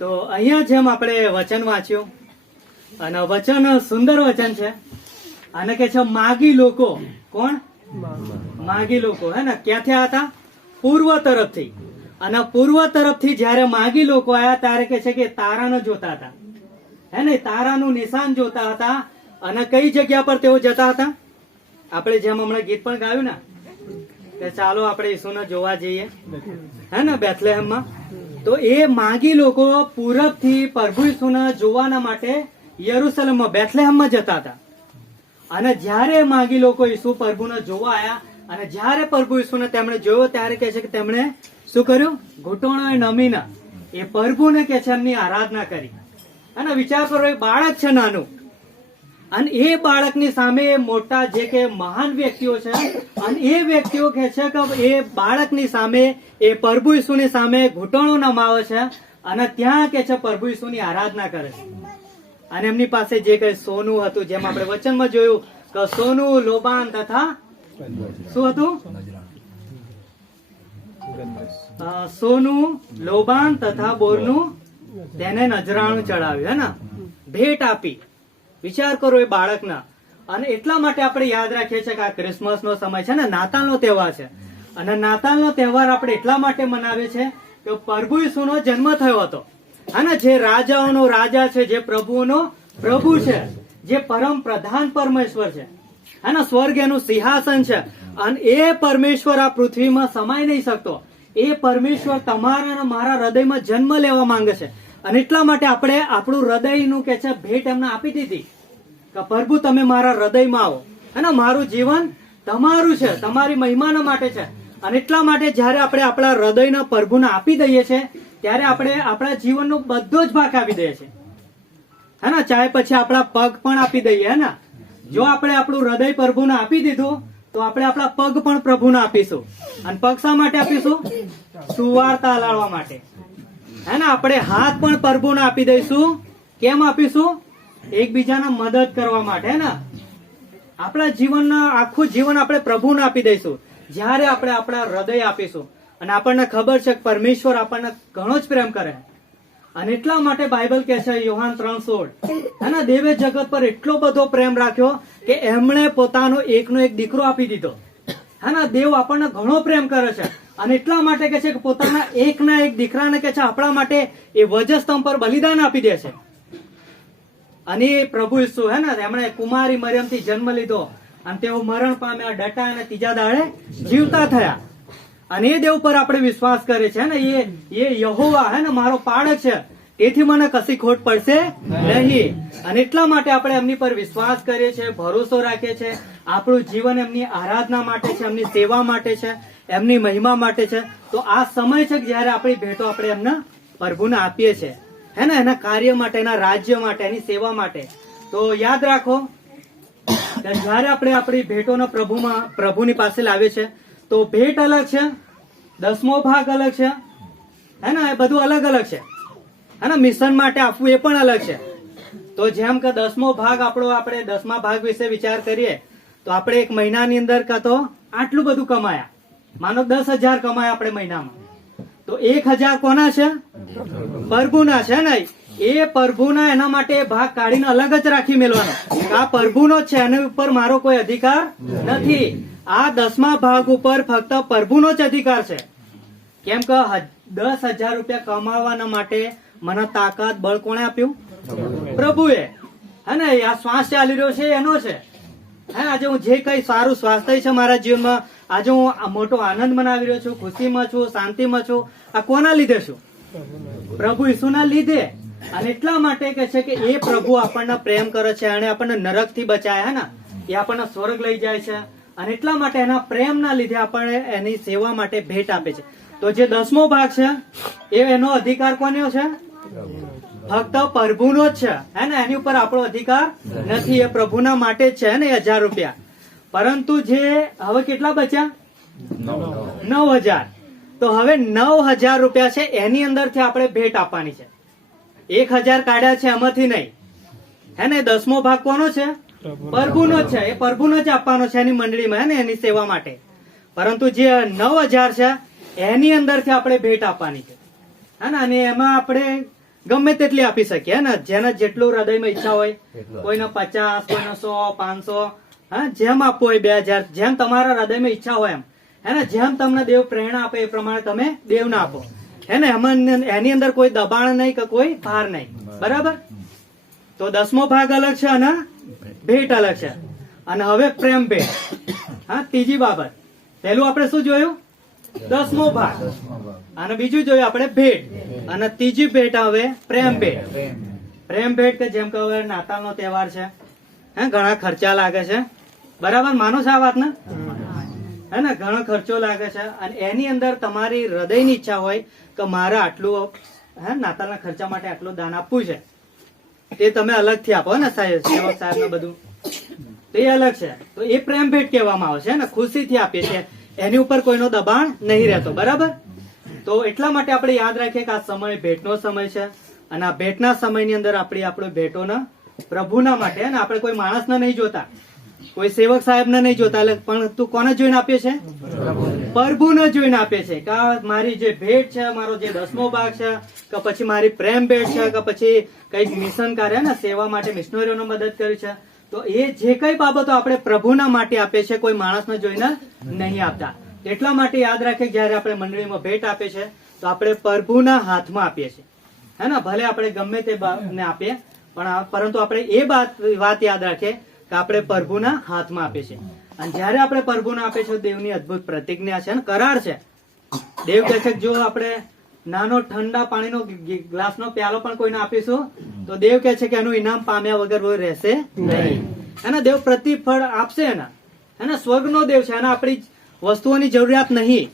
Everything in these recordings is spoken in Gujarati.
તો અહીંયા જેમ આપણે વચન વાંચ્યું અને વચન સુંદર વચન છે અને કે છે માગી લોકો. કોણ? માગી લોકો. હે ને ક્યાંથી આવ્યા હતા? પૂર્વ તરફથી. અને પૂર્વ તરફથી જયારે માગી લોકો આવ્યા ત્યારે કે છે કે તારાને જોતા હતા, હે ને, તારાનું નિશાન જોતા હતા. અને કઈ જગ્યા પર તેઓ જતા હતા? આપણે જેમ હમણાં ગીત પણ ગાયું ને કે ચાલો આપણે ઈસુને જોવા જઈએ, હે ને, બેથલેહેમમાં. તો એ માગી લોકો પૂરબથી પ્રભુ ઈસુને જોવાના માટે યરુશલેમમાં બેથલેહેમમાં જતા હતા. અને જ્યારે માગી લોકો ઈસુ પ્રભુને જોવા આવ્યા અને જ્યારે પ્રભુ ઈસુને તેમણે જોયો ત્યારે કહે છે કે તેમણે શું કર્યું? ઘૂંટણોએ નમીને એ પ્રભુને કે છે એમની આરાધના કરી. અને વિચાર કરો, એ બાળક છે નાનું, અને એ બાળકની સામે મોટા જે કે મહાન વ્યક્તિઓ છે, અને એ વ્યક્તિઓ કે છે કે એ બાળકની સામે, એ પ્રભુ ઈસુની સામે ઘૂંટણો નમાવે છે અને ત્યાં કે છે પ્રભુ ઈસુની આરાધના કરે છે. અને એમની પાસે જે કઈ સોનું હતું, જેમ આપણે વચનમાં જોયું કે સોનું, લોબાન તથા શું હતું? સોનું, લોબાન તથા બોરનું તેને નજરાણું ચડાવ્યું, હે ને, ભેટ આપી. વિચાર કરો એ બાળકના. અને એટલા માટે આપણે યાદ રાખીએ છીએ કે આ ક્રિસમસ નો સમય છે ને, નાતાલનો તહેવાર છે. અને નાતાલનો તહેવાર આપણે એટલા માટે મનાવીએ છીએ કે પ્રભુ ઈસુનો જન્મ થયો હતો. અને જે રાજાઓનો રાજા છે, જે પ્રભુઓનો પ્રભુ છે, જે પરમ પ્રધાન પરમેશ્વર છે, અને સ્વર્ગ એનું સિંહાસન છે. અને એ પરમેશ્વર આ પૃથ્વીમાં સમાઈ નહીં શકતો. એ પરમેશ્વર તમારા અને મારા હૃદયમાં જન્મ લેવા માંગે છે. અને એટલા માટે આપણે આપણું હૃદયનું કે છે ભેટ એમને આપી દીધી કે પ્રભુ તમે મારા હૃદયમાં આવો, અને મારું જીવન તમારું છે, તમારી મહિમાના માટે છે. અને એટલા માટે જયારે આપણે આપણા હૃદયના પ્રભુને આપી દઈએ છીએ ત્યારે આપણે આપણા જીવનનો બધો જ ભાગ આપી દઈએ છીએ, હે ને. ચાહે પછી આપણા પગ પણ આપી દઈએ, હે ને. જો આપણે આપણું હૃદય પ્રભુને આપી દીધું તો આપણે આપણા પગ પણ પ્રભુને આપીશું. અને પગ શા માટે આપીશું? સુવાર્તા હલાડવા માટે, હે ને. આપણે હાથ પણ પ્રભુને આપી દઈશું. કેમ આપીશું? એકબીજાને મદદ કરવા માટે, હે ને. આપણા જીવનના આખું જીવન આપણે પ્રભુને આપી દઈશું જ્યારે આપણે આપણા હૃદય આપીશું. અને આપણને ખબર છે કે પરમેશ્વર આપણને ઘણો જ પ્રેમ કરે. અને એટલા માટે બાઇબલ કહે છે, યોહાન 3:16, હે ને, દેવે જગત પર એટલો બધો પ્રેમ રાખ્યો કે એમણે પોતાનો એકનો એક દીકરો આપી દીધો, હે ને. દેવ આપણને ઘણો પ્રેમ કરે છે. અને એટલા માટે કે છે કે પોતાના એકના એક દીકરાને કે છે આપણા માટે એ વજસ્તંભ પર બલિદાન આપી દે છે. અને એ પ્રભુ ઈસુ, હે ને, એમણે કુમારી મરિયમથી જન્મ લીધો અને તેઓ મરણ પામ્યા, ડટા અને ત્રીજા દાડે જીવતા થયા. અને એ દેવ પર આપણે વિશ્વાસ કરે છે, ને. એ યહોવા, હે ને, મારો પાળક છે, તેથી મને કશી ખોટ પડશે નહીં. અને એટલા માટે આપણે એમની પર વિશ્વાસ કરીએ છીએ, ભરોસો રાખીએ છીએ. આપણું જીવન એમની આરાધના માટે છે, એમની સેવા માટે છે, એમની મહિમા માટે છે. તો આ સમય છે જયારે આપણી ભેટો આપણે એમને પ્રભુને આપીએ છીએ, હે ને, એના કાર્ય માટે, એના રાજ્ય માટે, એની સેવા માટે. તો યાદ રાખો કે જયારે આપણે આપણી ભેટોનો પ્રભુની પાસે લાવીએ છીએ તો ભેટ અલગ છે, દસમો ભાગ અલગ છે, હે ને, એ બધું અલગ અલગ છે, હે ને. મિશન માટે આપવું એ પણ અલગ છે. તો જેમ કે દસમો ભાગ આપણો, આપણે દસમા ભાગ વિશે વિચાર કરીએ તો આપણે એક મહિનાની અંદર કાં તો આટલું બધું કમાયા, માનો 10,000 કમાયા આપણે મહિનામાં, તો 1,000 કોના છે? પ્રભુના છે ને. એ પ્રભુના, એના માટે ભાગ કાઢીને અલગ જ રાખી મેળવાનો. આ પ્રભુનો જ છે, એના ઉપર મારો કોઈ અધિકાર નથી. આ 10મા ભાગ ઉપર ફક્ત પ્રભુનો જ અધિકાર છે. કેમ કે 10,000 રૂપિયા કમાવાના માટે મને તાકાત, બળ કોણે આપ્યું? પ્રભુએ, હે ને. આ શ્વાસ ચાલી રહ્યો છે એનો છે, હે. આજે હું જે કઈ સારું સ્વાસ્થ્ય છે મારા જીવનમાં, આજે હું મોટો આનંદ મનાવી રહ્યો છું, ખુશીમાં છું, શાંતિમાં છું, આ કોના લીધે છું? પ્રભુ ઈસુના લીધે. અને એટલા માટે કે છે કે એ પ્રભુ આપણને પ્રેમ કરે છે, અને આપણને નરકથી બચાય, હે ને. એ આપણને સ્વર્ગ લઈ જાય છે. અને એટલા માટે એના પ્રેમના લીધે આપણે એની સેવા માટે ભેટ આપે છે. તો જે 10મો ભાગ છે એનો અધિકાર કોનો છે? ફક્ત પ્રભુનો જ છે, હે ને. એની ઉપર આપણો અધિકાર નથી. એ પ્રભુના માટે જ છે, ને, 1,000 રૂપિયા. પરંતુ જે હવે કેટલા બચ્યા? 9,000. તો હવે 9,000 રૂપિયા છે, એની અંદરથી આપણે ભેટ આપવાની છે. 1,000 કાઢ્યા છે એમાંથી નહીં, હે ને. 10મો ભાગ કોનો છે? પ્રભુનો જ છે. એ પ્રભુનો જ આપવાનો છે એની મંડળીમાં, હે ને, એની સેવા માટે. પરંતુ જે 9,000 છે એની અંદરથી આપણે ભેટ આપવાની છે, હે ને. અને એમાં આપણે ગમે તેટલી આપી શકીએ હે ને, જેના જેટલું હૃદયમાં ઈચ્છા હોય, કોઈને 50, કોઈને 100, 500, હા જેમ આપવું હોય 2000, જેમ તમારા હૃદયમાં ઈચ્છા હોય એમ હે ને, જેમ તમને દેવ પ્રેરણા આપે એ પ્રમાણે તમે દેવને આપો હે ને. એની અંદર કોઈ દબાણ નહીં કે કોઈ ભાર નહીં, બરાબર. તો 10મો ભાગ અલગ છે અને ભેટ અલગ છે. અને હવે પ્રેમ ભેટ, હા ત્રીજી બાબત. પહેલું આપણે શું જોયું? 10મો ભાગ. અને બીજું જોયું આપણે ભેટ. અને ત્રીજી ભેટ હવે પ્રેમ ભેટ. પ્રેમ ભેટ કે જેમ કે હવે નાતાલનો તહેવાર છે, હે ઘણા ખર્ચા લાગે છે, બરાબર, માનો છો આ વાત ને, હે ને ઘણો ખર્ચો લાગે છે. અને એની અંદર તમારી હૃદયની ઈચ્છા હોય કે મારે આટલું હે નાતાલના ખર્ચા માટે આટલું દાન આપવું છે, તે તમે અલગથી આપો ને સાહેબ, સેવક સાહેબ ને બધું, તો એ અલગ છે. તો એ પ્રેમ ભેટ કહેવામાં આવે છે ને, ખુશીથી આપીએ છીએ, એની ઉપર કોઈનો દબાણ નહીં રહેતો, બરાબર. તો એટલા માટે આપણે યાદ રાખીએ કે આ સમય ભેટનો સમય છે. અને આ ભેટના સમયની અંદર આપણે ભેટોના પ્રભુના માટે, અને આપણે કોઈ માણસને નહીં જોતા, કોઈ સેવક સાહેબને નહીં જોતા, એટલે પણ તું કોને જોઈને આપીએ છે? પ્રભુને જોઈને આપીએ છે. કે મારી જે ભેટ છે, મારો જે 10મો ભાગ છે, કે પછી મારી પ્રેમ ભેટ છે, કે પછી કઈક મિશન કાર્ય ને સેવા માટે મિશનરીઓને મદદ કરી છે, તો એ જે કઈ બાબતો આપણે પ્રભુના માટે આપીએ છીએ, કોઈ માણસને જોઈને નહીં આપતા. એટલા માટે યાદ રાખીએ જયારે આપણે મંડળીમાં ભેટ આપીએ છીએ તો આપણે પ્રભુના હાથમાં આપીએ છીએ, હે ને. ભલે આપણે ગમે તે ને આપીએ, પણ પરંતુ આપણે એ વાત યાદ રાખીએ કે આપણે પ્રભુના હાથમાં આપીએ છીએ. અને જયારે આપણે પ્રભુને આપીએ છીએ, દેવની અદ્ભુત પ્રતિજ્ઞા છે અને કરાર છે. દેવ કહે છે કે જો આપણે નાનો ઠંડા પાણીનો ગ્લાસનો પ્યાલો પણ કોઈને આપીશું તો દેવ કહે છે કે એનું ઇનામ પામ્યા વગર કોઈ રહેશે નહીં, હે ને. દેવ પ્રતિફળ આપશે એના, હે ને. સ્વર્ગનો દેવ છે, એના આપણી વસ્તુઓની જરૂરિયાત નહીં,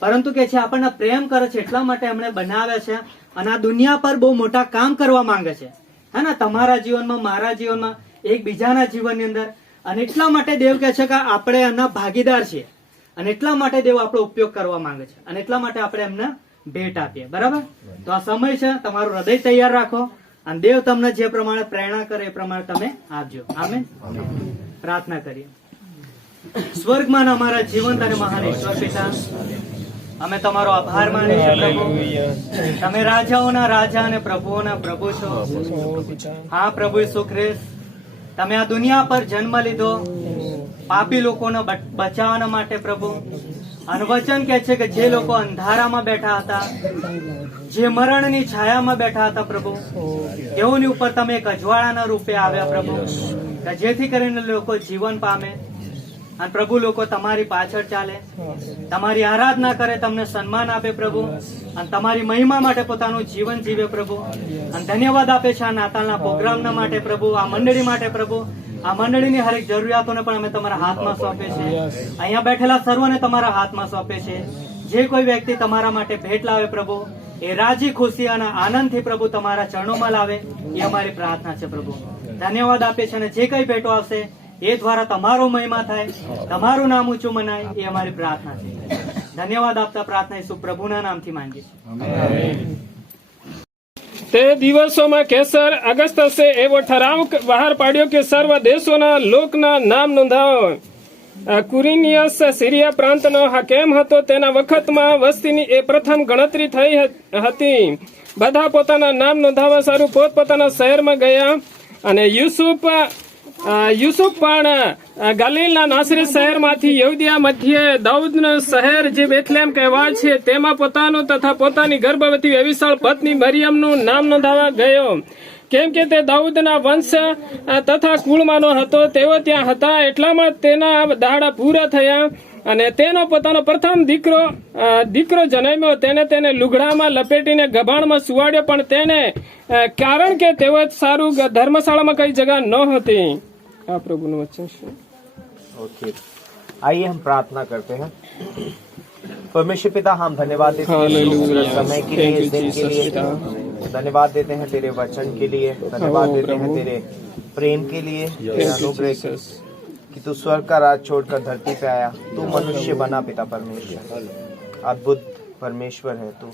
પરંતુ કે છે આપણને પ્રેમ કરે છે, એટલા માટે એમણે બનાવ્યા છે. અને આ દુનિયા પર બહુ મોટા કામ કરવા માંગે છે, હે ને. તમારા જીવનમાં, મારા જીવનમાં, એકબીજાના જીવનની અંદર. અને એટલા માટે દેવ કહે છે કે આપણે એના ભાગીદાર છીએ, અને એટલા માટે દેવ આપણો ઉપયોગ કરવા માંગે છે, અને એટલા માટે આપણે એમને ભેટ આપીએ, બરાબર. તો આ સમય છે, તમારું હૃદય તૈયાર રાખો, અને દેવ તમને જે પ્રમાણે પ્રેરણા કરે એ પ્રમાણે તમે આપજો. આમેન. પ્રાર્થના કરીએ. સ્વર્ગમાં અમારા જીવંત અને મહાન ઈશ્વર પિતા, અમે તમારો આભાર માનીએ છીએ પ્રભુ. તમે રાજાઓના રાજા અને પ્રભુઓના પ્રભુ છો. હા પ્રભુ ઈસુ ખ્રિસ્ત, તમે આ દુનિયા પર જન્મ લીધો પાપી લોકોને બચાવવા માટે પ્રભુ. અને વચન કહે છે કે જે લોકો અંધારામાં બેઠા હતા, જે મરણની છાયામાં બેઠા હતા પ્રભુ, તેઓની ઉપર તમે એક અજવાળાના રૂપે આવ્યા પ્રભુ, કે જેથી કરીને લોકો જીવન પામે. અને પ્રભુ લોકો તમારી પાછળ ચાલે, તમારી આરાધના કરે, તમને સન્માન આપે પ્રભુ, અને તમારી મહિમા માટે પોતાનું જીવન જીવે પ્રભુ. અને ધન્યવાદ આપે છે આ નાતાલના પ્રોગ્રામના માટે પ્રભુ, આ મંડળી માટે પ્રભુ. આ મંડળીની હરેક જરૂરિયાતોને પણ અમે તમારા હાથમાં સોંપે છે. અહીંયા બેઠેલા સર્વને તમારા હાથમાં સોંપે છે. જે કોઈ વ્યક્તિ તમારા માટે ભેટ લાવે પ્રભુ, એ રાજી ખુશી અને આનંદથી પ્રભુ તમારા ચરણોમાં લાવે, એ અમારી પ્રાર્થના છે પ્રભુ. ધન્યવાદ આપે છે. અને જે કઈ ભેટો આવશે એ દ્વારા તમારો મહિમા થાય, તમારું નામ ઊંચું મનાય, એ અમારી પ્રાર્થના છે. ધન્યવાદ આપતા પ્રાર્થના ઈસુ પ્રભુના નામથી માંગીએ છીએ. તે દિવસોમાં કેસર અગસ્તસે એવો ઠરાવ બહાર પાડ્યો કે સર્વ દેશોના લોકના નામ નોંધાવો. કુરિનિયસ સિરિયા પ્રાંતનો હાકેમ હતો. તેના વખતમાં વસ્તીની એ પ્રથમ ગણતરી થઈ હતી. બધા પોતાના નામ નોંધાવવા સારું પોતપોતાના શહેરમાં ગયા. અને યુસુફ પણ ગલીલના નાસરી શહેરમાંથી યહૂદિયા મધ્યે દાઉદનું શહેર જે બેથલેમ કહેવાય છે તેમાં પોતાનું તથા પોતાની ગર્ભવતી અવિશાળ પત્ની મરિયમનું નામ નોંધાવા ગયો, કેમ કે તે દાઉદના વંશ તથા કુળમાંનો હતો. તેઓ ત્યાં હતા. એટલામાં તેના દાડા પૂરા થયા અને તેનો પોતાનો પ્રથમ દીકરો જન્મ્યો. તેને લુગડામાં લપેટીને ગભાણમાં સુવાડ્યો, પણ તેને કારણ કે તેઓ સારું ધર્મશાળામાં કઈ જગા ન હતી. આ પ્રભુનું વચન છે. ओके, आइए हम प्रार्थना करते हैं। परमेश्वर पिता, हम धन्यवाद देते हैं इस खूबसूरत समय के लिए, इस दिन के लिए। धन्यवाद देते हैं तेरे वचन के लिए, धन्यवाद देते हैं तेरे प्रेम के लिए, तेरे अनुग्रह कि तू स्वर्ग का राज छोड़कर धरती पे आया, तू मनुष्य बना। पिता परमेश्वर, अद्भुत परमेश्वर है तू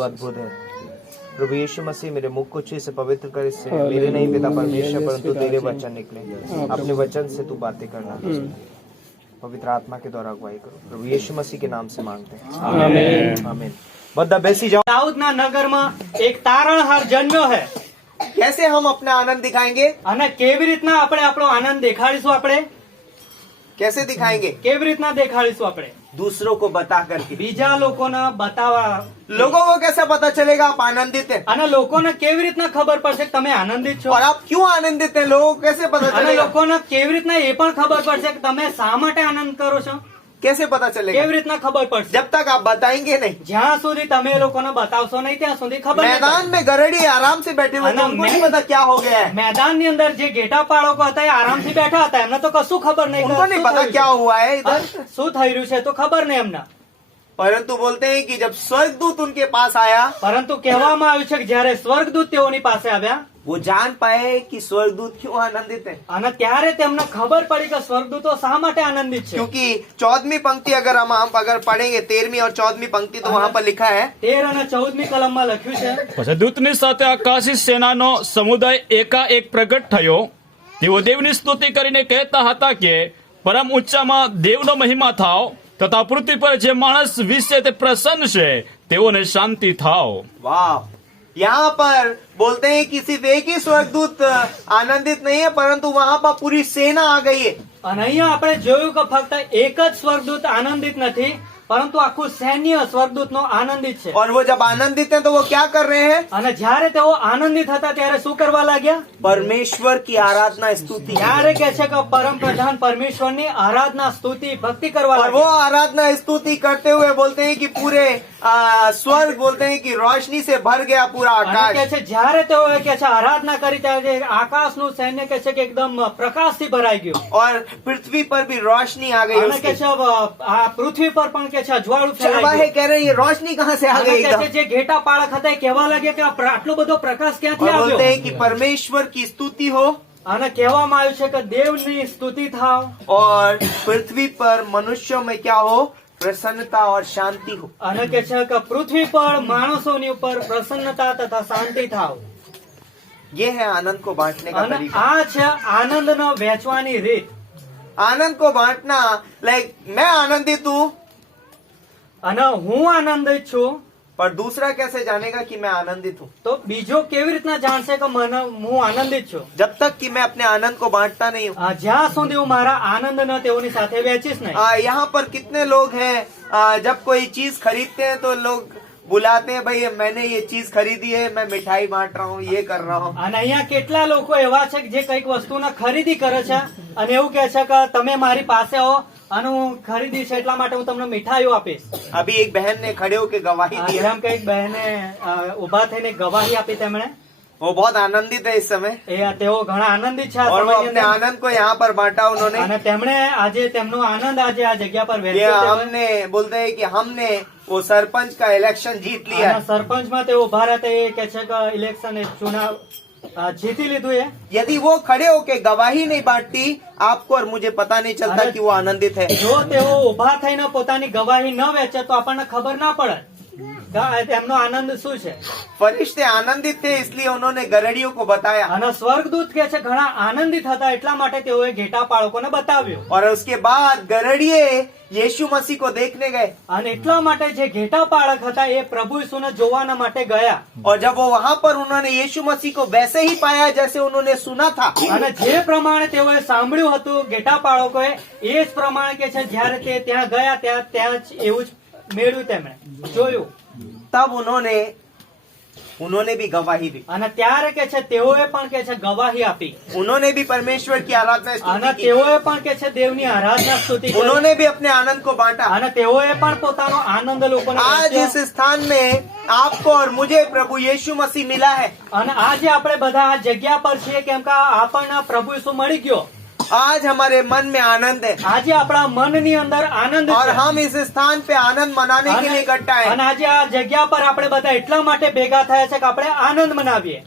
अद्भुत है प्रभु यीशु मसीह। मेरे मुख को छू से पवित्र कर, इससे मेरे नहीं पिता परमेश्वर परंतु तेरे वचन निकले। अपने वचन से तू बातें करना, पवित्र आत्मा के द्वारा अगुवाई करो। प्रभु यीशु मसीह के नाम से मांगते हैं, आमीन। બધા બેસી જાઓ. દાઉદના નગરમાં એક તારણહાર જન્મ્યો છે कैसे हम अपना आनंद दिखाएंगे? અને કેવી રીતના આપણે આપણો આનંદ દેખાડીશું? આપણે कैसे दिखाएंगे? કેવી રીતના દેખાડીશું? આપણે दूसरों को बता करके. બીજા લોકોને બતાવવા. लोगों को कैसे पता चलेगा आप आनंदित हैं? અને લોકોને કેવી રીતના ખબર પડશે કે તમે આનંદિત છો? और आप क्यों आनंदित हैं? लोगों को कैसे पता અને चलेगा? લોકોને કેવી રીતના એ પણ ખબર પડશે કે તમે શા માટે આનંદ કરો છો? कैसे पता चलेगा? કેવી રીતના ખબર પડશે? जब तक आप बताएंगे नहीं. જ્યાં સુધી તમે એ લોકોને બતાવશો નહીં ત્યાં સુધી ખબર નહીં પડે. मैदान में गरड़ी आराम से बैठे हुए थे, उनको नहीं पता क्या हो गया है. મેદાનની અંદર જે ઘેટા પાળકો હતા એ આરામથી બેઠા હતા, એમને તો કશું ખબર નહીં. उनको नहीं पता क्या हुआ है इधर. શું થઈ રહ્યું છે તો ખબર નહીં એમને. परंतु बोलते हैं कि जब स्वर्गदूत उनके पास आया, પરંતુ કહેવામાં આવ્યું છે કે જયારે સ્વર્ગદૂત તેઓની પાસે આવ્યા वो जान पाए कि स्वर्गदूत क्यों आनंदित है. અને ત્યારે તેમને ખબર પડી કે સ્વર્ગદૂતો શા માટે આનંદિત છે. क्योंकि 14वीं पंक्ति अगर हम अगर पढ़ेंगे 13वीं और 14वीं पंक्ति तो वहाँ पर लिखा है 13 અને 14મી કલમમાં લખ્યું છે, પછી દૂતની સાથે આકાશી સેનાનો સમુદાય એકાએક પ્રગટ થયો. તેઓ દેવની સ્તુતિ કરીને કહેતા હતા કે પરમ ઊંચામાં દેવનો મહિમા થાવ તથા પૃથ્વી પર જે માણસ વિશે તે પ્રસન્ન છે તેઓને શાંતિ થાવ. वाह. यहाँ पर बोलते हैं कि सिर्फ एक ही स्वर्गदूत आनंदित नहीं है, परंतु वहाँ पर पूरी सेना आ गई है. અને અહીંયા આપણે જોયું કે ફક્ત એક જ સ્વર્ગદૂત આનંદિત નથી, પરંતુ આખું સૈન્ય સ્વર્ગદૂતનો આનંદિત છે. और वो जब आनंदित हैं तो वो क्या कर रहे हैं? અને જ્યારે તેઓ આનંદિત હતા ત્યારે શું કરવા લાગ્યા? परमेश्वर की आराधना स्तुति. ત્યારે કે છે કે પરમ પ્રધાન પરમેશ્વરની આરાધના સ્તુતિ ભક્તિ કરવા और वो લાગ્યા. आराधना स्तुति करते हुए बोलते हैं कि पूरे स्वर्ग बोलते हैं कि रोशनी से भर गया पूरा અને કે आकाश. છે જ્યારે તેઓ કે છે આરાધના કરી ત્યારે આકાશનું સૈન્ય કે છે કે એકદમ પ્રકાશથી ભરાઈ ગયું. और पृथ्वी पर भी रोशनी आ गई અને કે उसकी. છે આ પૃથ્વી પર પણ કે છે અજવાળું ફેલાઈ चरवाहे ગયું. कह रहे हैं ये रोशनी कहाँ से आ અને गई કે છે एकदम. જે ઘેટા પાળક હતા એ કહેવા લાગ્યા કે આટલો બધો પ્રકાશ ક્યાંથી और बोलते આવ્યો? हैं कि परमेश्वर की स्तुति हो અને કહેવામાં આવ્યું છે કે દેવની સ્તુતિ થાવ और पृथ्वी पर मनुष्यों में क्या हो? प्रसन्नता और शांति हो. અને કે છે કે પૃથ્વી પર માણસોની ઉપર પ્રસન્નતા તથા શાંતિ થાવ. ये है आनंद को बांटने का અને तरीका. આ છે આનંદનો વહેંચવાની રીત. आनंद को बांटना लाइक मैं आनंदित हूँ, અને હું આનંદિત છું पर दूसरा कैसे जानेगा कि मैं आनंदित हूँ? તો બીજો કેવી રીતના જાણશે કે મને હું આનંદિત છું? जब तक कि मैं अपने आनंद को बांटता नहीं हूँ. જ્યાં સુધી હું મારા આનંદને તેઓની સાથે વહેંચીશ નહીં. यहाँ पर कितने लोग हैं जब कोई चीज खरीदते हैं तो लोग बुलाते हैं, भाई मैंने ये चीज खरीदी है, मैं मिठाई बांट रहा हूँ, ये कर रहा हूँ. અને અહીંયા કેટલા લોકો એવા છે કે જે કઈક વસ્તુને ખરીદી કરે છે અને એવું કહે છે કે તમે મારી પાસે આવો અને હું ખરીદી છે એટલા માટે હું તમને મીઠાઈઓ આપીશ. अभी एक बहन ने खड़े होकर गवाही दी है. જેમ કઈક બહેને ઉભા થઈને ગવાહી આપી તેમણે. वो बहुत आनंदित है इस समय તેઓ ઘણા આનંદિત છે આ और वो સમયની अपने અંદર. आनंद को यहाँ पर बांटा उन्होंने. અને તેમણે આજે તેમનો આનંદ આજે આ જગ્યા પર ये વહેંચ્યો તેઓએ. हमने बोलते हैं कि हमने वो सरपंच का इलेक्शन जीत लिया અને है. સરપંચમાં તેઓ ઉભા રહેતા એ કે છે કે ઇલેક્શન ચુનાવ જીતી લીધું એ. यदि वो खड़े होके गवाही नहीं बांटती आपको और मुझे पता नहीं चलता अरे- कि वो आनंदित है. જો તેઓ ઉભા થઈને પોતાની ગવાહી ન વેચે તો આપણને ખબર ના પડે કે એમનો આનંદ શું છે. फरिश्ते आनंदित थे इसलिए उन्होंने गरड़ियों को बताया. અને સ્વર્ગદૂત કે છે ઘણા આનંદિત હતા એટલા માટે તેઓએ ઘેટા પાળકોને બતાવ્યું. और उसके बाद गरड़िए यीशु मसीह को देखने गए. અને એટલા માટે જે ઘેટા પાળક હતા એ પ્રભુ ઈસુને જોવાના માટે ગયા. और जब वो वहाँ पर उन्होंने यीशु मसीह को वैसे ही पाया जैसे उन्होंने सुना था. અને જે પ્રમાણે તેઓએ સાંભળ્યું હતું ઘેટા પાળકોએ એ જ પ્રમાણે કે છે જયારે તે ત્યાં ગયા ત્યાં જ એવું જ મેળવ્યું તેમણે જોયું. तब उन्होंने भी गवाही दी. અને ત્યારે કે છે તેઓએ પણ કે છે ગવાહી આપી. उन्होंने भी परमेश्वर की आराधना અને स्तुति की. તેઓએ પણ કે છે દેવની આરાધના સ્તુતિ કરી. उन्होंने भी अपने आनंद को बांटा. અને તેઓએ પણ પોતાનો આનંદ લોકોને आज વહેંચ્યો. इस स्थान में आपको और मुझे प्रभु यीशु मसीह मिला है. અને આજે આપણે બધા આ જગ્યા પર છીએ કેમ કે આપણને પ્રભુ ઈસુ મળી ગયો. आज हमारे मन में आनंद है આજે આપણા મનની અંદર આનંદ और છે. हम इस स्थान पे आनंद मनाने के लिए इकट्ठा અને है. આજે આ જગ્યા પર આપણે બધા એટલા માટે ભેગા થયા છે કે આપણે આનંદ મનાવીએ.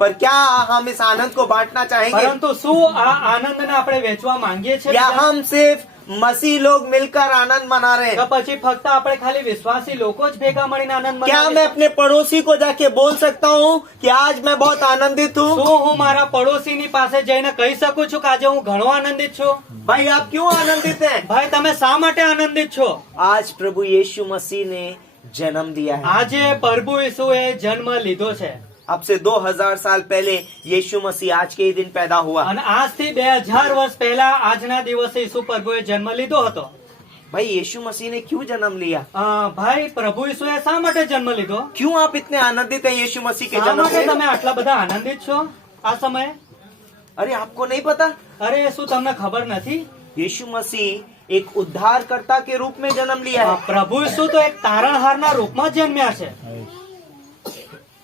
पर क्या हम इस आनंद को बांटना चाहेंगे પરંતુ શું આ આનંદને આપણે વેચવા માંગીએ છીએ या બીજા? हम सिर्फ मसीह लोग मिलकर आनंद मना रहे કે हैं? પછી ફક્ત આપણે ખાલી વિશ્વાસી લોકો જ ભેગા મળીને આનંદ क्या मैं મનાવીએ? अपने पड़ोसी को जाके बोल सकता हूँ कि आज मैं बहुत आनंदित हूँ? શું હું મારા પડોશીની પાસે જઈને કહી શકું છું કે આજે હું ઘણો આનંદિત છું? भाई आप क्यों आनंदित हैं? ભાઈ તમે શા માટે આનંદિત છો? आज प्रभु यीशु मसीह ने जन्म दिया है। આજે પ્રભુ ઈસુએ જન્મ લીધો છે अब से 2000 साल पहले यीशु मसीह आज के ही दिन पैदा हुआ। અને આજથી 2000 વર્ષ પહેલા આજના દિવસે ઈસુ પ્રભુએ જન્મ લીધો હતો। भाई यीशु मसीह ने क्यों जन्म लिया? ભાઈ પ્રભુ ઈસુએ શા માટે જન્મ લીધો? क्यों आप इतने आनंदित हैं यीशु मसीह के શા जन्म માટે से? તમે આટલા બધા આનંદિત છો આ સમયે? अरे आपको नहीं पता? અરે શું તમને ખબર નથી? यीशु मसीह एक उद्धारकर्ता के रूप में जन्म लिया है। પ્રભુ ઈસુ તો એક તારણહારના રૂપમાં જ જન્મ્યા છે।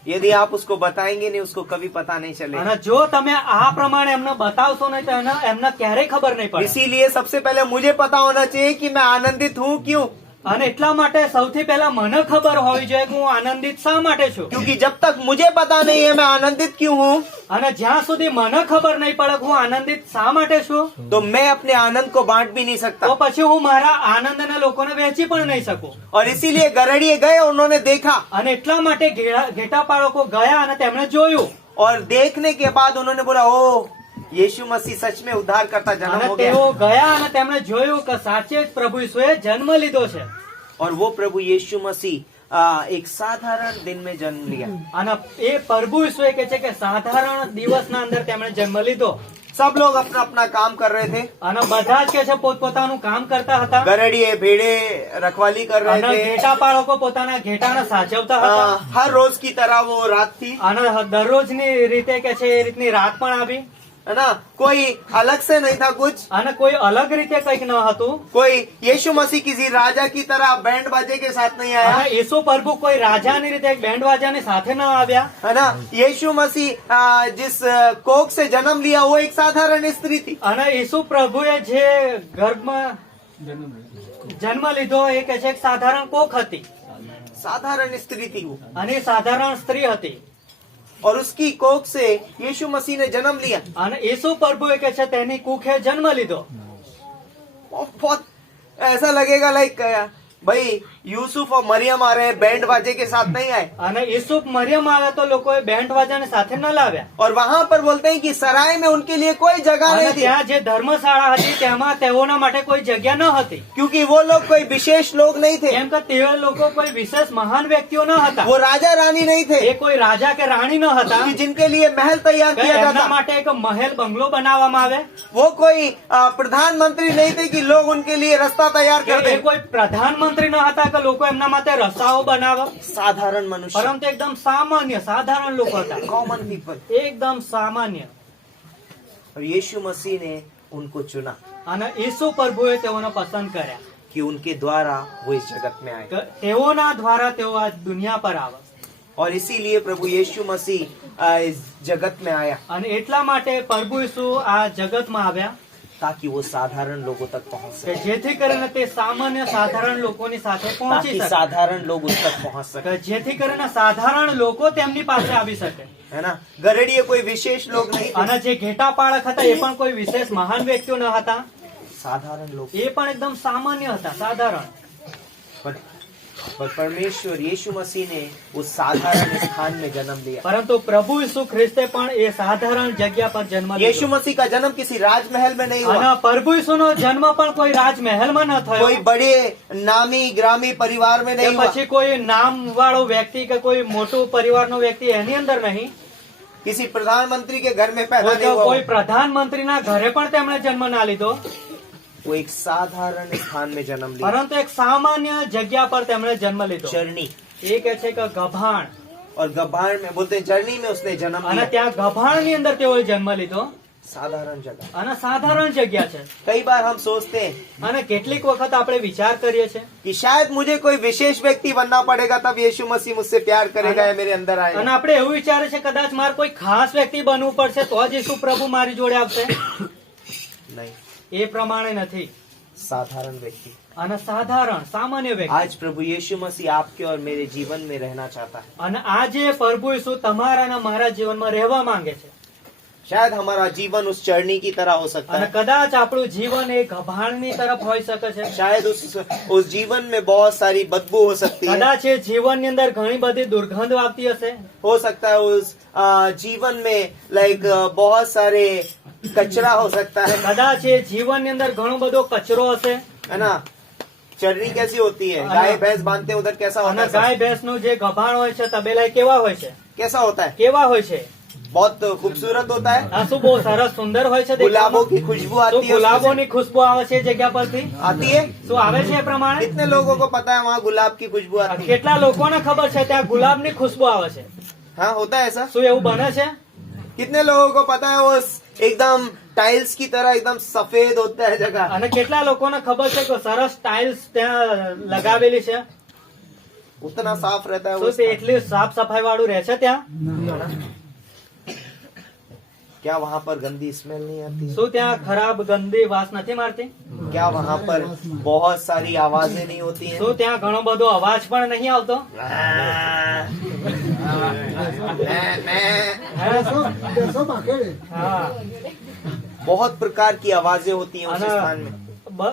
यदि आप उसको बताएंगे नहीं, उसको कभी पता नहीं चलेगा। અને જો તમે આ પ્રમાણે એમને બતાવશો નહીં તો એમને ક્યારેય ખબર નહીં પડે। इसीलिए सबसे पहले मुझे पता होना चाहिए कि मैं आनंदित हूँ क्यों। અને એટલા માટે સૌથી પહેલા મને ખબર હોવી જોઈએ કે હું આનંદિત શા માટે છું। क्योंकि जब तक मुझे पता नहीं है मैं आनंदित क्यों हूँ, અને જ્યાં સુધી મને ખબર નહીં પડે કે હું આનંદિત શા માટે છું, तो मैं अपने आनंद को बांट भी नहीं તો सकता। પછી હું મારા આનંદને લોકોને વહેંચી પણ નહીં શકું। और इसीलिए गरड़िए गए, उन्होंने देखा, અને એટલા માટે ઘેટા પાળકો ગયા અને તેમણે જોયું और देखने के बाद उन्होंने बोला, ओ यीशु मसीह सच में उद्धार करता जन्म અને हो તેઓ गया। ગયા અને તેમણે જોયું કે સાચે જ પ્રભુ ઈસુએ જન્મ લીધો છે। और वो प्रभु यीशु मसीह एक साधारण दिन में जन्म लिया। અને એ પ્રભુ ઈસુએ કહે છે કે સાધારણ દિવસના અંદર તેમણે જન્મ લીધો। सब लोग अपना अपना काम कर रहे थे। અને બધા જ કે છે પોતપોતાનું કામ કરતા હતા। गरड़िए भेड़े रखवाली कर रहे અને थे। ઘેટા પાળકો પોતાના ઘેટાને સાચવતા હતા। हर रोज की तरह वो रात थी, અને દરરોજની રીતે કે છે એ રીતની રાત પણ આવી। है ना। कोई अलग से नहीं था कुछ। અને કોઈ અલગ રીતે કંઈક ન હતું। कोई यीशु मसीह किसी राजा की तरह बैंड बाजे के साथ नहीं आया, અને ઈસુ પ્રભુ કોઈ રાજાની રીતે એક બેન્ડ વાજાની સાથે ન આવ્યા। है ना। यीशु मसीह जिस कोख से जन्म लिया वो एक साधारण स्त्री थी। અને ઈસુ પ્રભુએ જે ગર્ભમાં જન્મ લીધો એ કે છે એક સાધારણ કોખ હતી साधारण स्त्री थी वो, અને એ સાધારણ સ્ત્રી હતી। और उसकी कोख से यीशु मसीह ने जन्म लिया। અને ઈસુ પ્રભુએ કે છે તેની કુખે જન્મ લીધો। बहुत ऐसा लगेगा लाइक भाई यूसुफ और मरियम आ रहे हैं, बैंड बाजे के साथ नहीं आए। અને ઈસુફ મરિયમ આવે તો લોકોએ બેન્ડ વાજાને સાથે ન લાવ્યા। और वहां पर बोलते हैं कि सराय में उनके लिए कोई जगह અને नहीं थी, ત્યાં જે ધર્મશાળા હતી તેમાં તેઓના માટે કોઈ જગ્યા ન હતી। क्योंकि वो लोग कोई विशेष लोग नहीं थे। કેમ કે તે લોકો કોઈ વિશેષ મહાન વ્યક્તિઓ ન હતા। वो राजा रानी नहीं थे એ કોઈ રાજા કે રાણી ન હતા कि जिनके लिए महल तैयार કે किया એમના जाता। માટે એક મહેલ બંગલો બનાવવામાં આવે। वो कोई प्रधानमंत्री नहीं थे कि लोग उनके लिए रास्ता तैयार કે कर એ दें। કોઈ પ્રધાનમंत्री ન હતા કે લોકો એમના માટે રસ્તાઓ બનાવે। साधारण मनुष्य, પરંતુ એકદમ સામાન્ય સાધારણ લોકો હતા, कॉमन पीपल। એકદમ સામાન્ય। और यीशु मसीह ने उनको चुना અને ઈસુ પ્રભુએ તેઓને પસંદ કર્યા कि उनके द्वारा वो इस जगत में आए। કે તેઓના દ્વારા તેઓ આ દુનિયા પર આવે। और इसीलिए प्रभु यीशु मसीह इस जगत में आया અને એટલા માટે પ્રભુ ઈસુ આ જગતમાં આવ્યા ताकि वो साधारण लोगों तक पहुंच કે सके, જેથી કરીને તે સામાન્ય સાધારણ લોકોની સાથે પહોંચી ताकि શકે, साधारण लोग उस तक पहुंच सके, કે જેથી કરીને સાધારણ લોકો તેમની પાસે આવી શકે। है ना। गरड़िए कोई विशेष लोग नहीं थे, અને જે ઘેટા પાળક હતા એ પણ કોઈ વિશેષ મહાન વ્યક્તિઓ ન હતા, साधारण लोग। એ પણ એકદમ સામાન્ય હતા, સાધારણ। पर परमेश्वर यीशु मसीह ने उस साधारण स्थान में जन्म लिया। પરંતુ પ્રભુ ઈસુ ખ્રિસ્તે પણ એ સાધારણ જગ્યા પર જન્મ यीशु લીધો। मसीह का जन्म किसी राजमहल में नहीं અને हुआ, પ્રભુ ઈસુનો જન્મ પણ કોઈ રાજમહેલમાં ન થયો कोई बड़े नामी ग्रामी परिवार में કે नहीं हुआ, પછી કોઈ નામ વાળો વ્યક્તિ કે કોઈ મોટું પરિવારનો વ્યક્તિ એની અંદર નહીં, किसी प्रधानमंत्री के घर में पैदा नहीं हुआ। કોઈ પ્રધાનમંત્રીના ઘરે પણ તેમણે જન્મ ના લીધો, वो एक साधारण स्थान में जन्म लिया। પરંતુ એક સામાન્ય જગ્યા પર તેમણે જન્મ લીધો। चरनी, એ કહે છે કે ગભાણ, और गभाण में बोलते हैं जर्नी में उसने जन्म અને लिया। ત્યાં ગભાણની અંદર તેઓએ જન્મ લીધો। साधारण जगह। અને સાધારણ જગ્યા છે। कई बार हम सोचते हैं અને કેટલીક વખત આપણે વિચાર કરીએ છીએ कि शायद मुझे कोई विशेष व्यक्ति बनना पड़ेगा तब यीशु मसीह मुझसे प्यार करेगा या मेरे अंदर અને आएगा। આપણે એવું વિચારે છે કદાચ મારે કોઈ ખાસ વ્યક્તિ બનવું પડશે તો જ ઈસુ પ્રભુ મારી જોડે આવશે। नहीं, એ પ્રમાણે નથી। साधारण व्यक्ति। અને સાધારણ સામાન્ય વ્યક્તિ। आज प्रभु यीशु मसीह आपके और मेरे जीवन में रहना चाहता है। અને આજે પ્રભુ ઈસુ તમારા અને મારા જીવનમાં રહેવા માંગે છે। शायद हमारा जीवन उस चरनी की तरह हो सकता અને है, કદાચ આપણું જીવન એ ગભાણની તરફ હોઈ શકે છે। शायद उस जीवन में बहुत सारी बदबू हो सकती है, કદાચ એ જીવનની અંદર ઘણી બધી દુર્ગંધ આવતી હશે। हो सकता है उस जीवन में लाइक बहुत सारे कचरा हो सकता है, કદાચ એ જીવનની અંદર ઘણો બધો કચરો હશે। है ना। चरनी कैसी होती है, गाय भैंस बांधते हैं उधर कैसा होता અને है? ગાય ભેંસનું જે ગભાણ હોય છે તબેલા એ કેવા હોય છે? कैसा होता है? કેવા હોય છે? बहुत खूबसूरत होता है। આ શું બહુ સરસ સુંદર હોય છે गुलाबों દેખાવમાં? की खुशबू શું आती है उसमें से? ગુલાબોની ખુશ્બુ આવે છે એ જગ્યા પરથી? आती है। શું આવે છે એ પ્રમાણે? कितने लोगों को पता है वहाँ गुलाब की खुशबू आती है? કેટલા લોકોને ખબર છે ત્યાં ગુલાબની ખુશ્બુ આવે છે? हाँ, होता है ऐसा। શું એવું બને છે? कितने लोगों को पता है वो एकदम टाइल्स की तरह एकदम सफेद होता है जगह? અને કેટલા લોકોને ખબર છે કે સરસ ટાઇલ્સ ત્યાં લગાવેલી છે? उतना साफ रहता है वो શું તે એટલી સાફ સફાઈ વાળું રહે છે ત્યાં? क्या वहाँ पर गंदी स्मेल नहीं आती? શું ત્યાં खराब गंदी वास નથી मारती? क्या वहाँ पर बहुत सारी आवाजें नहीं होती हैं? શું ત્યાં ઘણો બધો અવાજ પણ નહીં આવતો? હા बहुत प्रकार की आवाजें होती हैं उस અને स्थान में।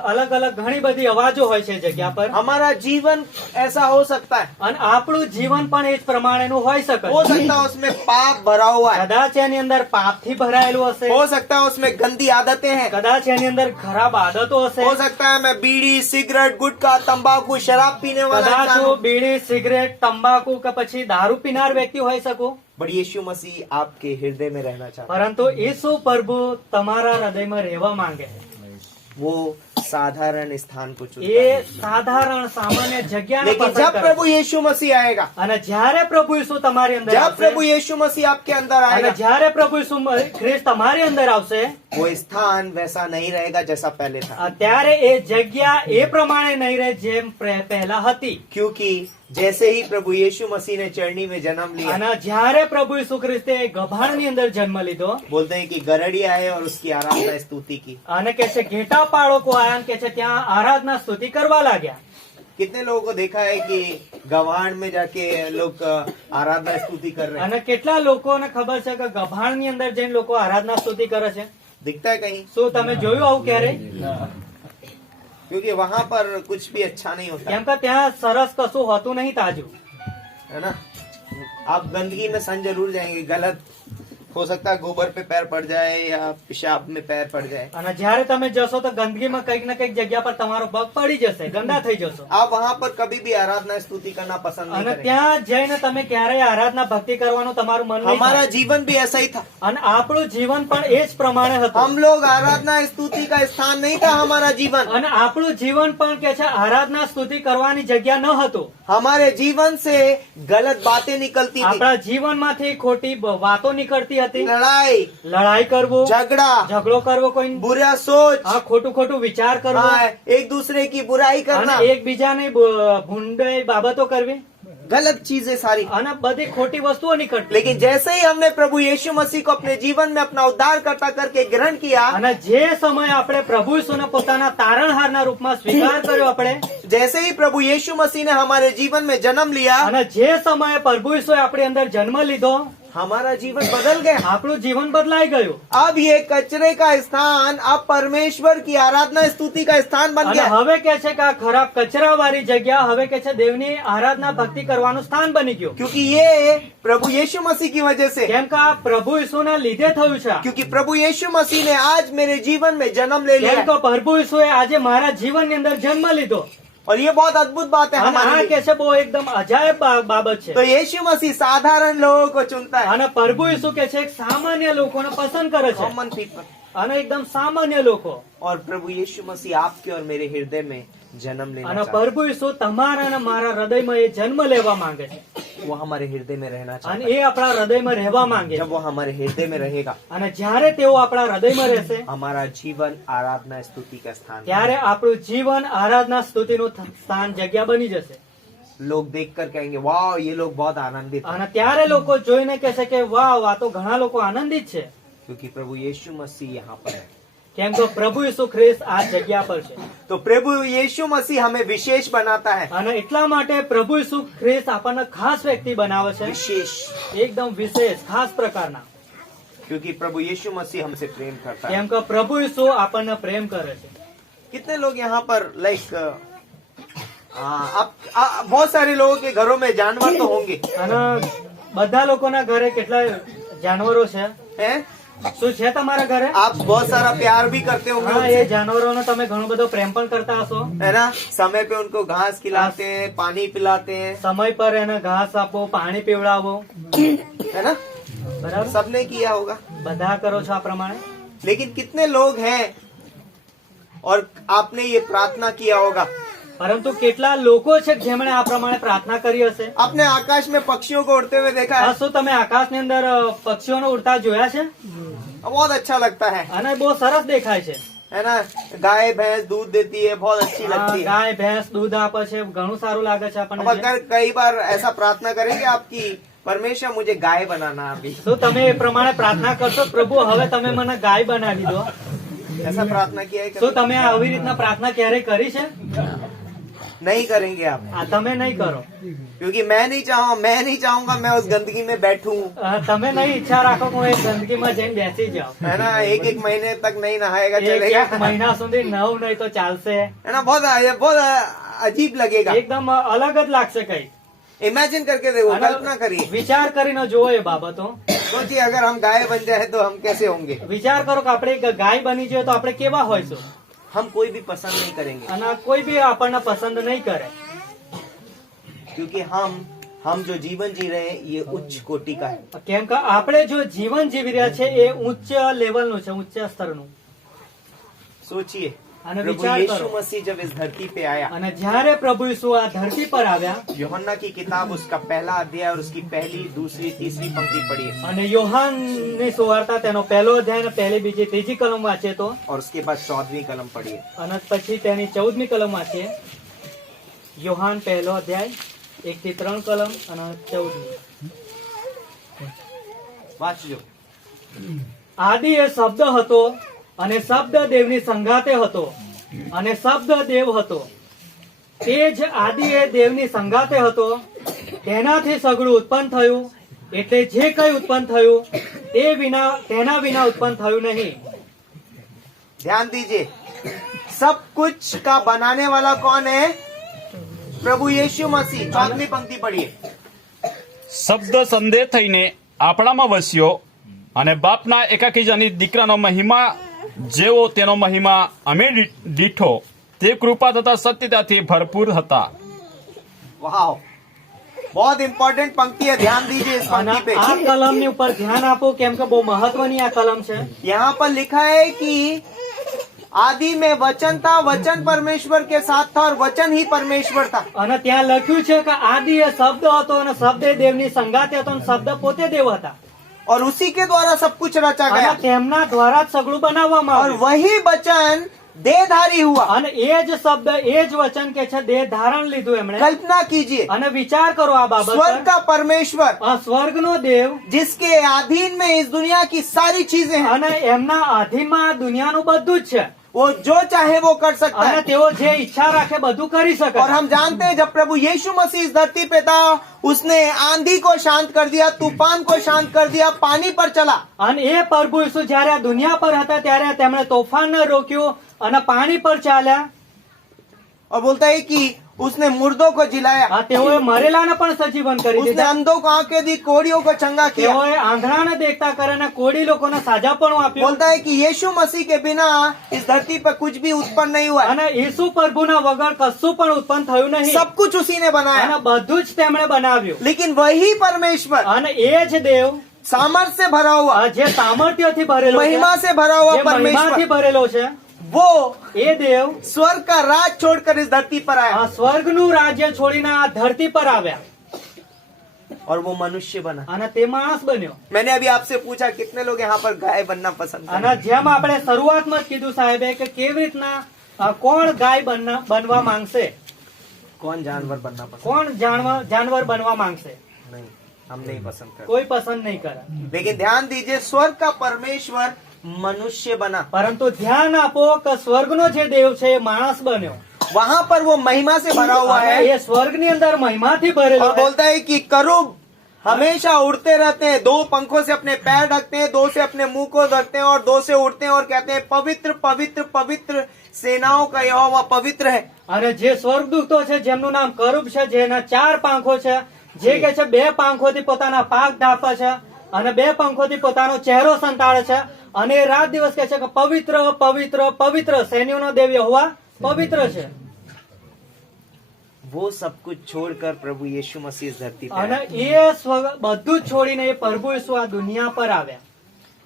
અલગ અલગ ઘણી બધી અવાજો હોય છે જગ્યા પર हमारा जीवन ऐसा हो सकता है, અને આપણું જીવન પણ એ જ પ્રમાણેનું હોઈ શકે हो છે। सकता है उसमें पाप भरा हुआ है, કદાચ એની અંદર પાપથી ભરાયેલું હશે, हो सकता है उसमें गंदी आदतें हैं, કદાચ એની અંદર ખરાબ આદતો હશે, हो सकता है मैं बीड़ी सिगरेट गुटखा तंबाकू शराब पीने वाला કદાચ इंसान હું हूं। બીડી સિગરેટ તંબાકુ કે પછી દારૂ પીનાર વ્યક્તિ હોઈ શકું, पर यीशु मसीह आपके हृदय में रहना चाहता પરંતુ ઈસુ પ્રભુ તમારા હૃદયમાં રહેવા માંગે છે। है। वो साधारण स्थान को चुनता એ है, સાધારણ સામાન્ય જગ્યાને लेकिन પસંદ जब કરે प्रभु છે। यीशु मसीह आएगा, અને જ્યારે પ્રભુ ઈસુ તમારી અંદર जब આવશે, प्रभु यीशु मसीह आपके अंदर અને आएगा, જ્યારે પ્રભુ ઈસુ ખ્રિસ્ત તમારી અંદર આવશે, वो स्थान वैसा नहीं रहेगा जैसा पहले था, ત્યારે એ જગ્યા એ પ્રમાણે નહીં રહે જેમ પહેલા હતી। क्योंकि जैसे ही प्रभु यीशु मसीह ने चरनी में जन्म लिया, અને જ્યારે પ્રભુ ઈસુ ખ્રિસ્તે ગભાણની અંદર જન્મ લીધો, बोलते हैं कि गरड़ी आए और उसकी आराधना स्तुति की। અને કે છે ઘેટા પાળકો આયા ને કે છે ત્યાં આરાધના સ્તુતિ કરવા लाग्યા। कितने लोगों को देखा है कि गवाण में जाके लोग आराधना स्तुति कर रहे हैं? અને કેટલા લોકોને ખબર છે કે ગભાણની અંદર જઈને લોકો આરાધના સ્તુતિ કરે છે? दिखता है कहीं? શું તમે જોયું આવું ક્યારે? क्योंकि वहां पर कुछ भी अच्छा नहीं होता, કેમ કે ત્યાં સરસ કશું હોતું નહીં તાજું। है ना। आप गंदगी में सन जरूर जाएंगे, गलत हो सकता है गोबर पे पैर पड़ जाए या पेशाब में पैर पड़ जाए। અને જ્યારે તમે જશો તો ગંદકીમાં કંઈક ને કંઈક જગ્યા પર તમારો પગ પડી જશે, ગંદા થઈ જશો। आप वहां पर कभी भी आराधना स्तुति करना पसंद नहीं અને करेंगे। ત્યાં જઈને તમે ક્યારેય આરાધના ભક્તિ કરવાનું તમારું મન નહીં हमारा થાય। जीवन भी ऐसा ही था। અને આપણું જીવન પણ એ જ પ્રમાણે હતું। हम लोग आराधना स्तुति का स्थान नहीं था हमारा जीवन। અને આપણું જીવન પણ કે છે આરાધના સ્તુતિ કરવાની જગ્યા ન હતું। हमारे जीवन से गलत बातें निकलती थी, આપણા જીવનમાંથી ખોટી વાતો નીકળતી હતી। लड़ाई લડાઈ કરવું, झगड़ा ઝઘડો કરવો, કોઈ बुरा सोच, આ ખોટું ખોટું વિચાર કરવો, हाँ, एक दूसरे की बुराई करना, અને એકબીજાની ભૂંડાઈ બાબતો કરવી, गलत चीजें सारी। અને બધી ખોટી વસ્તુઓ નીકળતી। लेकिन जैसे ही हमने प्रभु यीशु मसीह को अपने जीवन में अपना उद्धारकर्ता करके ग्रहण किया, અને જે સમય આપણે પ્રભુ ઈસુને પોતાના તારણહારના રૂપમાં સ્વીકાર કર્યો આપણે, जैसे ही प्रभु यीशु मसीह ने हमारे जीवन में जन्म लिया, અને જે સમયે પ્રભુ ઈસુએ આપણી અંદર જન્મ લીધો, हमारा जीवन बदल गया। આપણું જીવન बदલાઈ ગયું। अब ये कचरे का स्थान अब परमेश्वर की आराधना स्तुति का स्थान बन અને गया। હવે કે છે કે આ ખરાબ કચરાવાળી જગ્યા હવે કે છે દેવની આરાધના ભક્તિ કરવાનું સ્થાન બની ગયું। क्योंकि ये प्रभु यीशु मसीह की वजह से, કેમ કે આ પ્રભુ ઈસુના લીધે થયું છે। क्योंकि प्रभु यीशु मसीह ने आज मेरे जीवन में जन्म ले लिया કેમ है। કે પ્રભુ ઈસુએ આજે મારા જીવનની અંદર જન્મ લીધો। और ये बहुत अद्भुत बात है અને हमारे આ लिए। કે છે બહુ એકદમ અજાયબ બાબત છે। तो यीशु मसीह साधारण लोगों को चुनता है, અને પ્રભુ ઈસુ કે છે એક સામાન્ય લોકોને પસંદ કરે છે, कॉमन पीपल। અને એકદમ સામાન્ય લોકો। और प्रभु यीशु मसीह आपके और मेरे हृदय में जन्म लेना અને चाहता પ્રભુ ઈસુ તમારા અને મારા હૃદયમાં એ જન્મ લેવા માંગે છે, है। वो हमारे हृदय में रहना चाहता અને है। એ આપણા હૃદયમાં રહેવા માંગે जब છે। वो हमारे हृदय में रहेगा, અને જ્યારે તેઓ આપણા હૃદયમાં રહેશે हमारा जीवन आराधना स्तुति का स्थान है। ત્યારે આપણું જીવન આરાધના સ્તુતિનું સ્થાન જગ્યા બની જશે। लोग देखकर कहेंगे वाह ये लोग बहुत आनंदित हैं, અને ત્યારે લોકો જોઈને કહેશે કે વાવ આ તો ઘણા લોકો આનંદિત છે, क्योंकि प्रभु यीशु मसीह यहाँ पर है। કેમ કે પ્રભુ ઈસુ ખ્રિસ્ત આ જગ્યા પર છે। तो प्रभु यीशु मसीह हमें विशेष बनाता है। અને એટલા માટે પ્રભુ ઈસુ ખ્રિસ્ત આપણને ખાસ વ્યક્તિ બનાવે છે, विशेष, એકદમ વિશેષ ખાસ પ્રકારના। क्योंकि प्रभु यीशु मसीह हमसे प्रेम करता है। કેમ કે પ્રભુ ઈસુ આપણને પ્રેમ કરે છે। कितने लोग यहाँ पर लाइक बहुत सारे लोगों के घरों में जानवर तो होंगे, અને બધા લોકોના ઘરે કેટલા જાનવરો છે? हैं? શું છે તમારા ઘરે? आप बहुत सारा प्यार भी करते होंगे હા, उनसे, એ જાનવરોનો તમે ઘણો બધો પ્રેમ પણ કરતા હશો. है ना? समय पे उनको घास खिलाते हैं, पानी पिलाते हैं, સમય પર એને ઘાસ આપો, પાણી પીવડાવો, है ना? બરાબર? सबने किया होगा। બધા કરો છો આ પ્રમાણે. लेकिन कितने लोग हैं और आपने ये प्रार्थना किया होगा, પરંતુ કેટલા લોકો છે કે જેમણે આ પ્રમાણે પ્રાર્થના કરી હશે? आपने आकाश में पक्षियों को उड़ते हुए देखा है? આ શું તમે આકાશની અંદર પક્ષીઓને ઉડતા જોયા છે? बहुत अच्छा लगता है અને બહુ સરસ દેખાય છે. है ना? गाय भैंस दूध देती है, बहुत अच्छी આ लगती है। ગાય ભેંસ દૂધ આપે છે, ઘણું સારું લાગે છે अब આપણને. अगर कई बार ऐसा प्रार्थना करेंगे आपकी, परमेश्वर मुझे गाय बनाना अभी, શું તમે એ પ્રમાણે પ્રાર્થના કરશો, પ્રભુ હવે તમે મને ગાય બનાવી દો? ऐसा प्रार्थना किया है શું कभी? તમે આવી રીતના પ્રાર્થના ક્યારેય કરી છે? नहीं करेंगे आप, આ તમે નહીં કરો. क्योंकि मैं नहीं चाहूंगा मैं उस गंदगी में बैठूं, તમે નહીં ઈચ્છા રાખો કે હું એ ગંદકીમાં जैन બેસી જાઉં. है ना? एक महीने तक नहीं नहाएगा એક चलेगा, મહિના સુધી નવ નહીં તો ચાલશે. है ना? बहुत अजीब लगेगा। એકદમ અલગ જ લાગશે કઈ. इमेजिन करके देखो, कल्पना करिए, વિચાર કરીને જુઓ એ બાબતો. सोचिए अगर हम गाय बन जाए तो हम कैसे होंगे। વિચાર કરો કે આપણે એક ગાય બની જઈએ તો આપણે કેવા હોઈશું. हम कोई भी पसंद नहीं करेंगे, અને કોઈ બી આપણને પસંદ નહીં કરે. क्योंकि हम जो जीवन जी रहे हैं ये उच्च कोटि का है। કેમ કે આપણે જો જીવન જીવી રહ્યા છે એ ઉચ્ચ લેવલનું છે, ઉચ્ચ સ્તરનું. सोचिए અને प्रभु વિચાર यीशु કરો. मसीह जब इस धरती पे आया, અને જ્યારે પ્રભુ ઈસુ આ ધરતી પર આવ્યા यूहन्ना की किताब उसका पहला अध्याय और उसकी पहली दूसरी तीसरी पंक्ति पढ़िए, અને યોહાનની સુવાર્તા તેનો પહેલો અધ્યાય અને પહેલી બીજી ત્રીજી કલમ વાંચે તો, और उसके बाद 14वीं कलम पढ़िए। અને પછી તેની 14મી કલમ વાંચીએ. યોહાન પહેલો અધ્યાય 1 થી 3 કલમ અને 14મી. वाचજો। આદિ એ શબ્દ હતો અને શબ્દ દેવની સંગાતે હતો અને શબ્દ દેવ હતો. તે જ આદિ એ દેવની સંગાતે હતો. તેનાથી સગળું ઉત્પન્ન થયું, એટલે જે કઈ ઉત્પન્ન થયું તેના વિના ઉત્પન્ન થયું નહીં. ध्यान दीजिए, सब कुछ का बनाने वाला कौन है? प्रभु यीशु मसीह। 14वीं पंक्ति पढ़िए। શબ્દ સંદેહ થઈને આપણામાં વસ્યો અને બાપના એકાકી જનિત દીકરાનો મહિમા જેવો તેનો મહિમા અમે દીઠો, તે કૃપા તથા સત્યતાથી ભરપૂર હતા. वाह, बहुत इंपॉर्टेंट पंक्ति है, ध्यान दीजिए इस અને पंक्ति पे। આ કલમની ઉપર ધ્યાન આપો, કેમ કે બહુ મહત્વની આ કલમ છે. यहाँ पर लिखा है कि आदि में वचन था, वचन परमेश्वर के साथ था और वचन ही परमेश्वर था। અને ત્યાં લખ્યું છે કે આદિ એ શબ્દ હતો અને શબ્દ એ દેવની સંગાતે હતો અને શબ્દ પોતે દેવ હતા. और उसी के द्वारा सब कुछ रचा અને गया તેમના દ્વારા જ સગળું બનાવવામાં और આવ્યું. वही वचन देहधारी हुआ। અને એ જ શબ્દ એ જ વચન કે છે દેહ ધારણ લીધું એમણે. कल्पना कीजिए, અને વિચાર કરો આ બાબત स्वर्ग પર. का परमेश्वर આ સ્વર્ગનો દેવ जिसके अधीन में इस दुनिया की सारी चीजें हैं, અને એમના આધીનમાં આ દુનિયાનું બધું જ છે. वो जो चाहे वो कर सकता અને है। તેઓ જે ઈચ્છા રાખે બધું કરી શકે. और हम जानते हैं जब प्रभु यीशु मसीह इस धरती पे था, उसने आंधी को शांत कर दिया, तूफान को शांत कर दिया, पानी पर चला। અને એ પ્રભુ ઈસુ જયારે આ દુનિયા પર હતા ત્યારે તેમણે તોફાનને રોક્યું અને પાણી પર ચાલ્યા. और बोलता है कि उसने मुर्दों को जिलाया, આ તેઓએ મરેલાને પણ સજીવન કરી उसने દીધા. अंधों को आंखें दी, कोड़ियों को चंगा किया। તેઓએ આંધળાને દેખતા કરે અને કોડી લોકોને સાજાપણું આપ્યું. बोलता है कि यीशु मसीह के बिना इस धरती पर कुछ भी उत्पन्न नहीं हुआ है। અને ઈસુ પ્રભુના વગર કશું પણ ઉત્પન્ન થયું નહીં. सब कुछ उसी ने અને बनाया। બધું જ તેમણે બનાવ્યું. लेकिन वही परमेश्वर અને એ જ દેવ सामर्थ्य से भरा हुआ, જે સામર્થ્યથી ભરેલો છે, महिमा से भरा हुआ જે મહિમાથી परमेश्वर, ભરેલો છે, वो એ દેવ स्वर्ग का राज छोड़कर इस धरती पर आया આ સ્વર્ગનું રાજ્ય છોડીને આ ધરતી પર આવ્યા और वो मनुष्य बना। અને તે માણસ બન્યો. मैंने अभी आपसे पूछा कितने लोग यहाँ पर गाय बनना पसंद અને करते જેમ આપણે શરૂઆતમાં જ કીધું સાહેબે કે કેવી રીતના કોણ ગાય બનવા માંગશે, हैं? कौन जानवर बनना पसंद? કોણ જાનવર બનવા માંગશે? नहीं, हम नहीं पसंद करते। કોઈ પસંદ નહીં કરે. लेकिन ध्यान दीजिए, स्वर्ग का परमेश्वर मनुष्य बना। પરંતુ ધ્યાન આપો કે સ્વર્ગનો જે દેવ છે એ માણસ બન્યો. वहाँ पर वो महिमा से भरा हुआ અને है એ સ્વર્ગની અંદર મહિમાથી ભરેલો और છે. बोलता है कि करूब हमेशा उड़ते रहते हैं, 2 पंखों से अपने पैर ढकते हैं, 2 से अपने मुंह को ढकते हैं और 2 से उड़ते हैं और कहते हैं पवित्र पवित्र पवित्र सेनाओं का यहोवा पवित्र है। અને જે સ્વર્ગદૂતો છે જેમનું નામ કરુબ છે, જેના 4 પાંખો છે, જે કે છે 2 પાંખોથી પોતાના પાક ઢાંપે છે અને બે પંખોથી પોતાનો ચહેરો સંતાડે છે અને એ રાત દિવસ કહે છે કે પવિત્ર પવિત્ર પવિત્ર સૈન્યોનો દેવ યહોવા પવિત્ર છે. वो सब कुछ छोड़कर प्रभु यीशु मसीह इस धरती पे અને आए. એ બધું જ છોડીને એ પ્રભુ ઈસુ આ દુનિયા પર આવ્યા.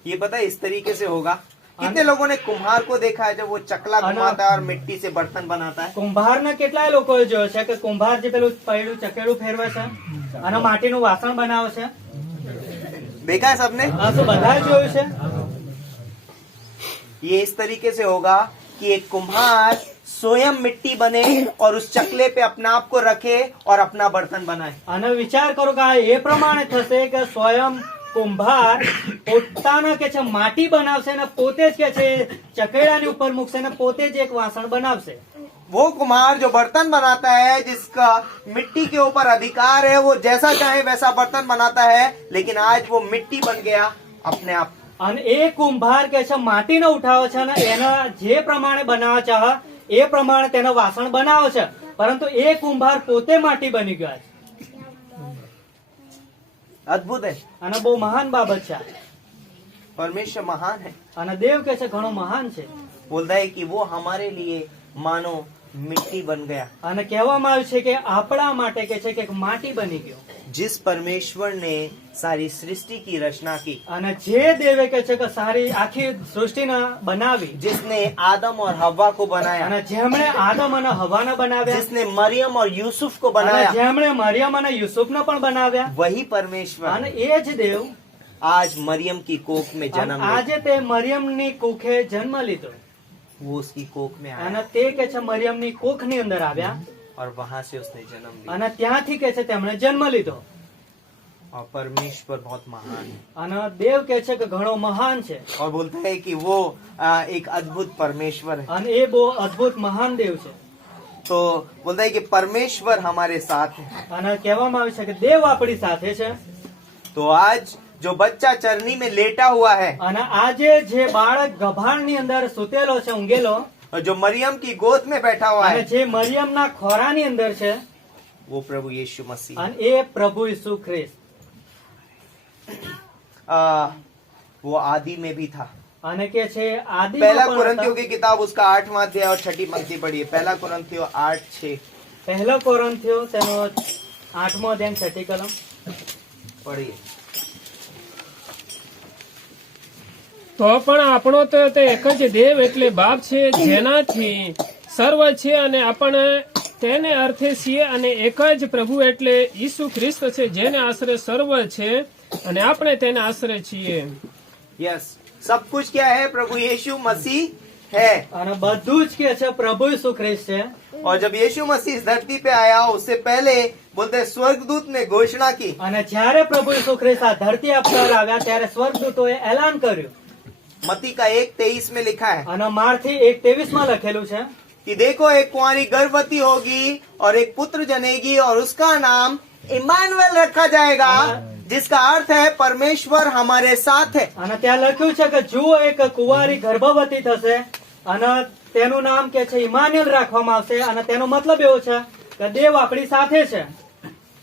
ये पता है इस तरीके से होगा. कितने लोगों ने कुम्हार को देखा है जब वो चकला घुमाता है और मिट्टी से बर्तन बनाता है. કુંભારને કેટલાય લોકોએ જોયો છે કે કુંભાર જે પેલું પૈડું ચકેડું ફેરવે છે અને માટીનું વાસણ બનાવે છે. देखा है सबने. આ શું બધાએ જોયું છે? ये इस तरीके से होगा कि एक कुम्हार स्वयं मिट्टी बने और उस चकले पे अपने आप को रखे और अपना बर्तन बनाए. અને વિચાર કરો કે આ એ પ્રમાણે થશે કે સ્વયં કુંભાર પોતાના કે છે માટી બનાવશે અને પોતે જ કે છે ચકેડાની ઉપર મૂકશે અને પોતે જ એક વાસણ બનાવશે. वो कुम्हार जो बर्तन बनाता है, जिसका मिट्टी के ऊपर अधिकार है, वो जैसा चाहे वैसा बर्तन बनाता है, लेकिन आज वो मिट्टी बन गया अपने आप. અને એ કુંભાર કે છે માટીને ઉઠાવે છે અને એના જે પ્રમાણે બનાવવા ચાહે એ પ્રમાણે તેનો વાસણ બનાવે છે, પરંતુ એ કુંભાર પોતે માટી બની ગયા છે. अद्भुत है. અને બહુ મહાન બાબત છે. परमेश्वर महान है. અને દેવ કે છે ઘણો મહાન છે. बोलता है कि वो हमारे लिए मानो मिट्टी बन गया. અને કહેવામાં આવ્યું છે કે આપણા માટે કે છે કે એક માટી બની ગયો. जिस परमेश्वर ने सारी सृष्टि की रचना की, અને જે દેવે કે છે કે સારી આખી સૃષ્ટિને બનાવી, जिसने आदम और हवा को बनाया, અને જેમણે આદમ અને હવાને બનાવ્યા, जिसने मरियम और यूसुफ को અને बनाया, જેમણે મરિયમ અને યુસુફને પણ બનાવ્યા, वही परमेश्वर અને એ જ દેવ आज मरियम की कोख में અને जन्म लिया. આજે તે મરિયમની કુખે જન્મ લીધો. वो उसकी कोख में आया અને તે કે છે મરિયમની કોખની અંદર આવ્યા और वहां से उसने जन्म लिया. અને ત્યાંથી કે છે તેમણે જન્મ લીધો. और परमेश्वर बहुत महान है. અને દેવ કે છે કે ઘણો મહાન છે और बोलता है कि वो एक अद्भुत परमेश्वर है. અને એ બહુ અદ્ભુત મહાન દેવ છે. तो बोलता है कि परमेश्वर हमारे साथ है. અને કહેવામાં આવ્યું છે કે દેવ આપણી સાથે છે. तो आज जो बच्चा चरनी में लेटा हुआ है અને આજે જે બાળક ગભાણની અંદર સૂતેલો છે, ઊંઘેલો, और जो मरियम की गोद में बैठा हुआ અને है, જે મરિયમના ખોરાની અંદર છે, वो प्रभु यीशु मसीह. અને એ પ્રભુ ઈસુ ખ્રિસ્ત. वो आदि में भी था. અને કે છે આદિમાં पहला પણ कुरंथियों હતા. की किताब उसका 8वां अध्याय और 6ठी पंक्ति पढ़िए. पहला कुरंथियों 8:6 પહેલો કોરિન્થીઓ તેનો 8મો અધ્યાય 6ठी કલમ. पढ़िए. તો પણ આપણો તો તે એક જ દેવ એટલે બાપ છે, જેનાથી સર્વ છે અને આપણે તેને અર્થે છીએ, અને એક જ પ્રભુ એટલે ઈસુ ખ્રિસ્ત છે, જેને આશરે સર્વ છે અને આપણે તેને આશરે છીએ. यस, सब कुछ क्या है? प्रभु यीशु मसीह है. અને બધું જ કે છે પ્રભુ ઈસુ ખ્રિસ્ત છે. और जब यीशु मसीह इस धरती पे आया, उससे पहले बोलते हैं स्वर्गदूत ने घोषणा की. અને જ્યારે પ્રભુ ઈસુ ખ્રિસ્ત આ ધરતી પર આવ્યા ત્યારે સ્વર્ગદૂતોએ એલાન કર્યું. मत्ती का 1:23 में लिखा है અને માર્થી 1:23 લખેલું છે कि देखो एक कुंवारी गर्भवती होगी और एक पुत्र जनेगी और उसका नाम इमानुएल रखा जाएगा, जिसका अर्थ है परमेश्वर हमारे साथ है. અને ત્યાં લખ્યું છે કે જુઓ એક કુંવારી ગર્ભવતી થશે અને તેનું નામ કે છે ઇમાન્યુએલ રાખવામાં આવશે, અને તેનો મતલબ એવો છે કે દેવ આપણી સાથે છે.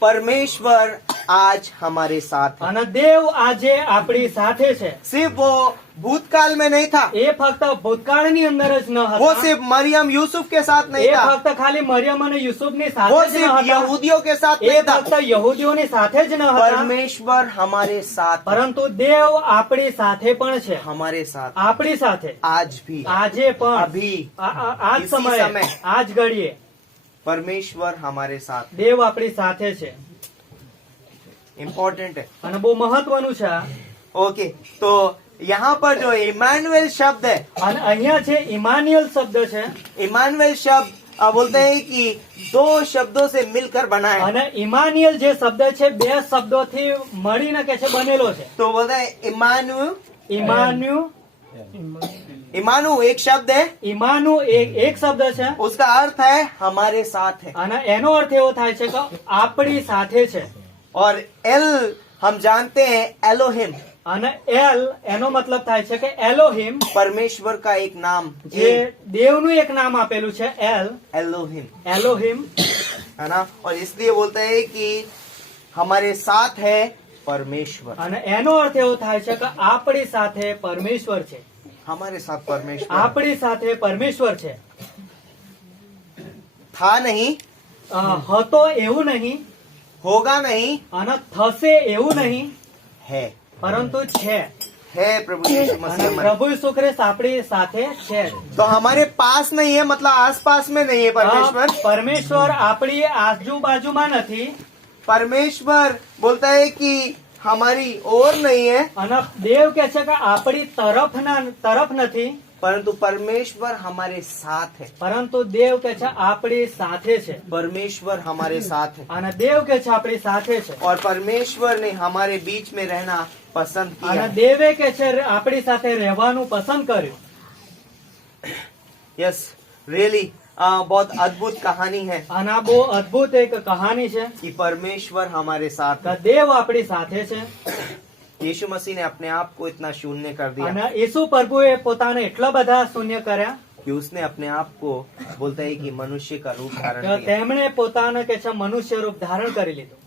परमेश्वर आज हमारे साथ है. અને દેવ આજે આપણી સાથે છે. सिर्फ वो भूतकाल में नहीं था, એ ફક્ત ભૂતકાળની અંદર જ ન वो હતા, सिर्फ मरियम यूसुफ के साथ नहीं એ था, ફક્ત ખાલી મરિયમ અને યુસુફની वो સાથે જ ન सिर्फ હતા, यहूदियों के साथ એ नहीं था. ફક્ત યહૂદીઓની સાથે જ ન હતા, परमेश्वर हमारे साथ है. પરંતુ દેવ આપણી સાથે પણ છે. हमारे साथ આપણી સાથે आज भी, આજે પણ अभी આ જ इसी સમયે समय આ જ ઘડીએ परमेश्वर हमारे साथ. દેવ આપણી સાથે છે. इम्पोर्टेंट है. અને બહુ મહત્વનું છે આ. ओके, तो यहाँ पर जो इमानुएल शब्द है, અને અહીંયા છે ઇમાન્યુએલ શબ્દ છે, इमानुएल शब्द बोलते हैं कि दो शब्दों से मिलकर बना है. અને ઇમાન્યુએલ જે શબ્દ છે બે શબ્દોથી મળીને કે છે બનેલો છે. तो बोलते हैं ઇમાન્યુ इमानु एक शब्द है, ઇમાનુ એક શબ્દ છે, उसका अर्थ है हमारे साथ है. અને એનો અર્થ એવો થાય છે કે આપણી સાથે છે. और एल हम जानते हैं एलोहिम, અને એલ એનો મતલબ થાય છે કે એલોહિમ, परमेश्वर का एक नाम જે દેવનું એક નામ આપેલું છે એલ, एलोहिम, એલોહિમ. है ना. और इसलिए बोलते हैं कि हमारे साथ है परमेश्वर, અને એનો અર્થ એવો થાય છે કે આપણી સાથે પરમેશ્વર છે, हमारे साथ परमेश्वर આપણી સાથે પરમેશ્વર છે. था नहीं, હતો એવું નહીં होगा नहीं, અને थશે એવું નહીં, है પરંતુ છે. प्रभु यीशु અને मसीह हमारे। પ્રભુ ઈસુ ખ્રિસ્ત આપણી સાથે છે. तो हमारे पास नहीं है, मतलब आसपास में नहीं है परमेश्वर। પરમેશ્વર આપણી આજુબાજુમાં નથી, परमेश्वर बोलता है कि हमारी ओर नहीं है, અને દેવ કહે છે કે આપણી તરફ નથી, परंतु परमेश्वर हमारे साथ है। પરંતુ દેવ કહે છે આપણી સાથે છે. परमेश्वर हमारे साथ है અને દેવ કહે છે આપણી સાથે છે. और परमेश्वर ने हमारे बीच में रहना पसंद किया અને है। દેવે કહે છે આપણી સાથે રહેવાનું પસંદ કર્યું. यस रियली बहुत अद्भुत कहानी है અને આ બહુ અદભુત એક કહાની છે कि परमेश्वर हमारे साथ કે है। દેવ આપણી સાથે છે. यीशु मसीह ने अपने आप को इतना शून्य कर दिया અને ઈસુ પ્રભુએ પોતાને એટલા બધા શૂન્ય કર્યા कि उसने अपने आप को बोलता है कि मनुष्य का रूप धारण કે किया। તેમણે પોતાને કે છે મનુષ્ય રૂપ ધારણ કરી લીધું.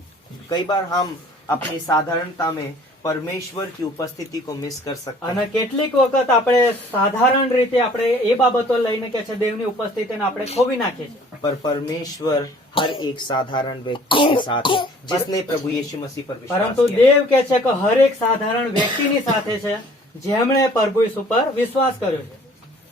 कई बार हम अपनी साधारणता में परमेश्वर की उपस्थिति को मिस कर सकते हैं। અને કેટલીક વખત આપણે સાધારણ રીતે આપણે એ બાબતો લઈને કે છે દેવની ઉપસ્થિતિને આપણે ખોવી નાખીએ છીએ. पर परमेश्वर हर एक साधारण व्यक्ति के साथ है जिसने प्रभु यीशु मसीह पर विश्वास પરંતુ किया। દેવ કે છે કે હરેક સાધારણ વ્યક્તિની સાથે છે જેમણે પ્રભુ ઈસુ પર વિશ્વાસ કર્યો છે.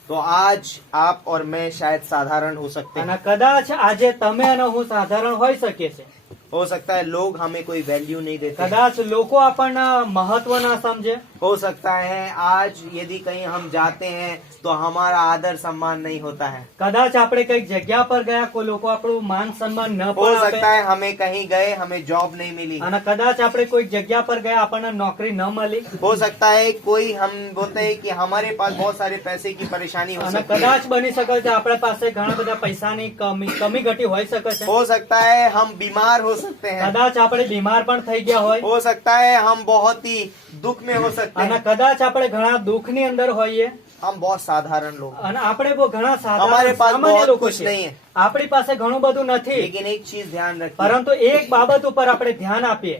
तो आज आप और मैं शायद साधारण हो सकते અને हैं। કદાચ આજે તમે અને હું સાધારણ હોઈ શકીએ છીએ. हो सकता है लोग हमें कोई वैल्यू नहीं देते। કદાચ લોકો આપણને મહત્વ ના સમજે. हो सकता है आज यदि कहीं हम जाते हैं तो हमारा आदर सम्मान नहीं होता है। કદાચ આપણે કઈક જગ્યા પર ગયા કોઈ લોકો આપણું માન સન્માન ન हो પણ सकता આપે. है हमें कहीं गए हमें जॉब नहीं मिली। અને કદાચ આપણે કોઈ જગ્યા પર ગયા આપણને નોકરી ન મળી. हो सकता है कोई हम बोलते हैं कि हमारे पास बहुत सारे पैसे की परेशानी हो અને सकती है। કદાચ બની શકે છે આપણા પાસે ઘણા બધા પૈસાની કમી ઘટી હોઈ શકે છે. हो सकता है हम बीमार हो सकते हैं। કદાચ આપણે બીમાર પણ થઈ ગયા હોય. हो सकता है हम बहुत ही दुख में हो सकते અને हैं। કદાચ આપણે ઘણા દુઃખની અંદર હોઈએ. हम बहुत साधारण लोग हैं। અને આપણે બહુ ઘણા हमारे સાધારણ पास સામાન્ય बहुत લોકો कुछ नहीं છીએ. है। આપણી પાસે ઘણું બધું નથી. लेकिन एक चीज ध्यान रखिए, પરંતુ એક બાબત ઉપર આપણે ધ્યાન આપીએ.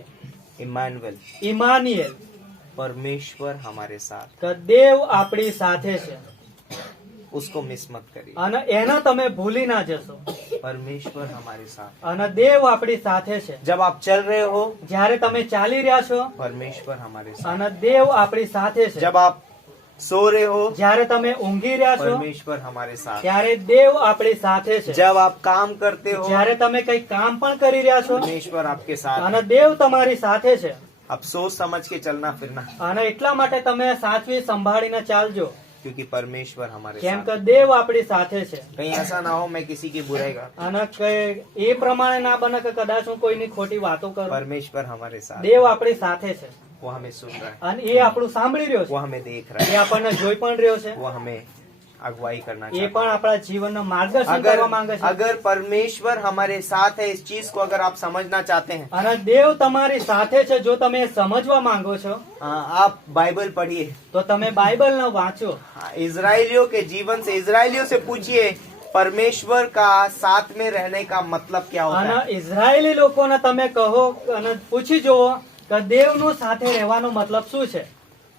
इमानुएल ઇમાનિયેલ, परमेश्वर हमारे साथ, કે દેવ આપણી સાથે છે. उसको मिस मत करिए। અને એને તમે ભૂલી ના જશો. परमेश्वर हमारे साथ, અને દેવ આપણી સાથે છે. जब आप चल रहे हो જ્યારે તમે ચાલી રહ્યા છો परमेश्वर हमारे साथ, અને દેવ આપણી સાથે છે. जब आप सो रहे हो જ્યારે તમે ઊંઘી રહ્યા છો परमेश्वर हमारे साथ, ત્યારે દેવ આપણી સાથે છે. जब आप काम करते हो જ્યારે તમે કઈ કામ પણ કરી રહ્યા છો परमेश्वर आपके साथ અને है। દેવ તમારી સાથે છે. अब सोच समझ के चलना फिरना, અને એટલા માટે તમે સાચવી સંભાળીને ચાલજો क्योंकि परमेश्वर हमारे કેમ साथ કે દેવ આપણી સાથે છે. है। कहीं ऐसा ना हो मैं किसी की बुराई कर, અને એ પ્રમાણે ના બને કે કદાચ હું કોઈની ખોટી વાતો કરું. परमेश्वर हमारे साथ, દેવ આપણી સાથે છે वो हमें सुन रहा है, અને એ આપણું સાંભળી રહ્યો वो છે. हमें देख रहा એ है, આપણને જોઈ પણ રહ્યો છે. वो हमें अगुवाई करना એ चाहता પણ આપણા જીવનનું है। માર્ગદર્शन अगर કરવા માંગે છે. अगर परमेश्वर हमारे साथ है, इस चीज को अगर आप समझना चाहते हैं, અને દેવ તમારી સાથે છે જો તમે એ સમજવા માંગો છો आप बाइबल पढ़िए। તો તમે બાઇબલને વાંચો. हाँ, इजरायलियों के जीवन से, इजरायलियों से पूछिए परमेश्वर का साथ में रहने का मतलब क्या होता અને है। ઇઝરાયેલી લોકોને તમે કહો અને પૂછી જુઓ કે દેવનું સાથે રહેવાનો મતલબ શું છે.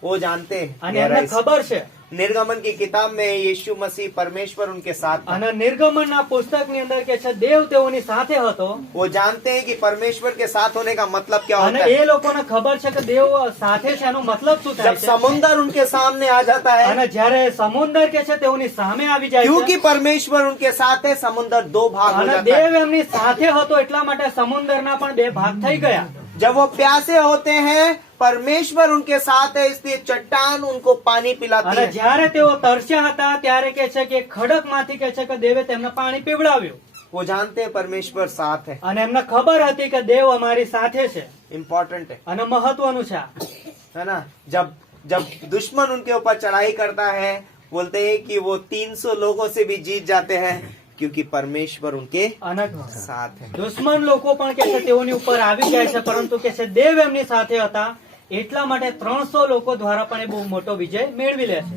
वो जानते हैं અને એમને गहराई से। ખબર છે. निर्गमन की किताब में यीशु मसीह परमेश्वर उनके साथ था। અને નિર્ગમનના પુસ્તકની અંદર કે છે દેવ તેઓની સાથે હતો. वो जानते हैं कि परमेश्वर के साथ होने का मतलब क्या અને होता है। એ લોકોને ખબર છે કે દેવ સાથે છે એનો મતલબ શું થાય जब છે. समुन्दर उनके सामने आ जाता है, અને જ્યારે સમુદ્ર કે છે તેઓની સામે આવી જાય क्योंकि છે परमेश्वर उनके साथ है, समुन्दर दो भाग हो અને जाता है। દેવ એમની સાથે હતો એટલા માટે સમુદ્રના પણ બે ભાગ થઈ ગયા. जब वो प्यासे होते हैं परमेश्वर उनके साथ है, इसलिए चट्टान उनको पानी पिलाती અને है। જ્યારે તેઓ તરસ્યા હતા ત્યારે કે છે કે ખડકમાંથી કે છે કે દેવે તેમને પાણી પીવડાવ્યું. वो जानते हैं परमेश्वर साथ है। અને એમને ખબર હતી કે દેવ અમારી સાથે છે इम्पोर्टेंट है અને મહત્વનું છે આ. है ना। जब जब दुश्मन उनके ऊपर चढ़ाई करता है, बोलते हैं कि वो 300 लोगों से भी जीत जाते हैं, क्योंकि परमेश्वर उनके અને साथ है। દુશ્મન લોકો પણ કે છે તેઓની ઉપર આવી જાય છે પરંતુ કે છે દેવ એમની સાથે હતા એટલા માટે 300 લોકો દ્વારા પણ એ બહુ મોટો વિજય મેળવી લે છે.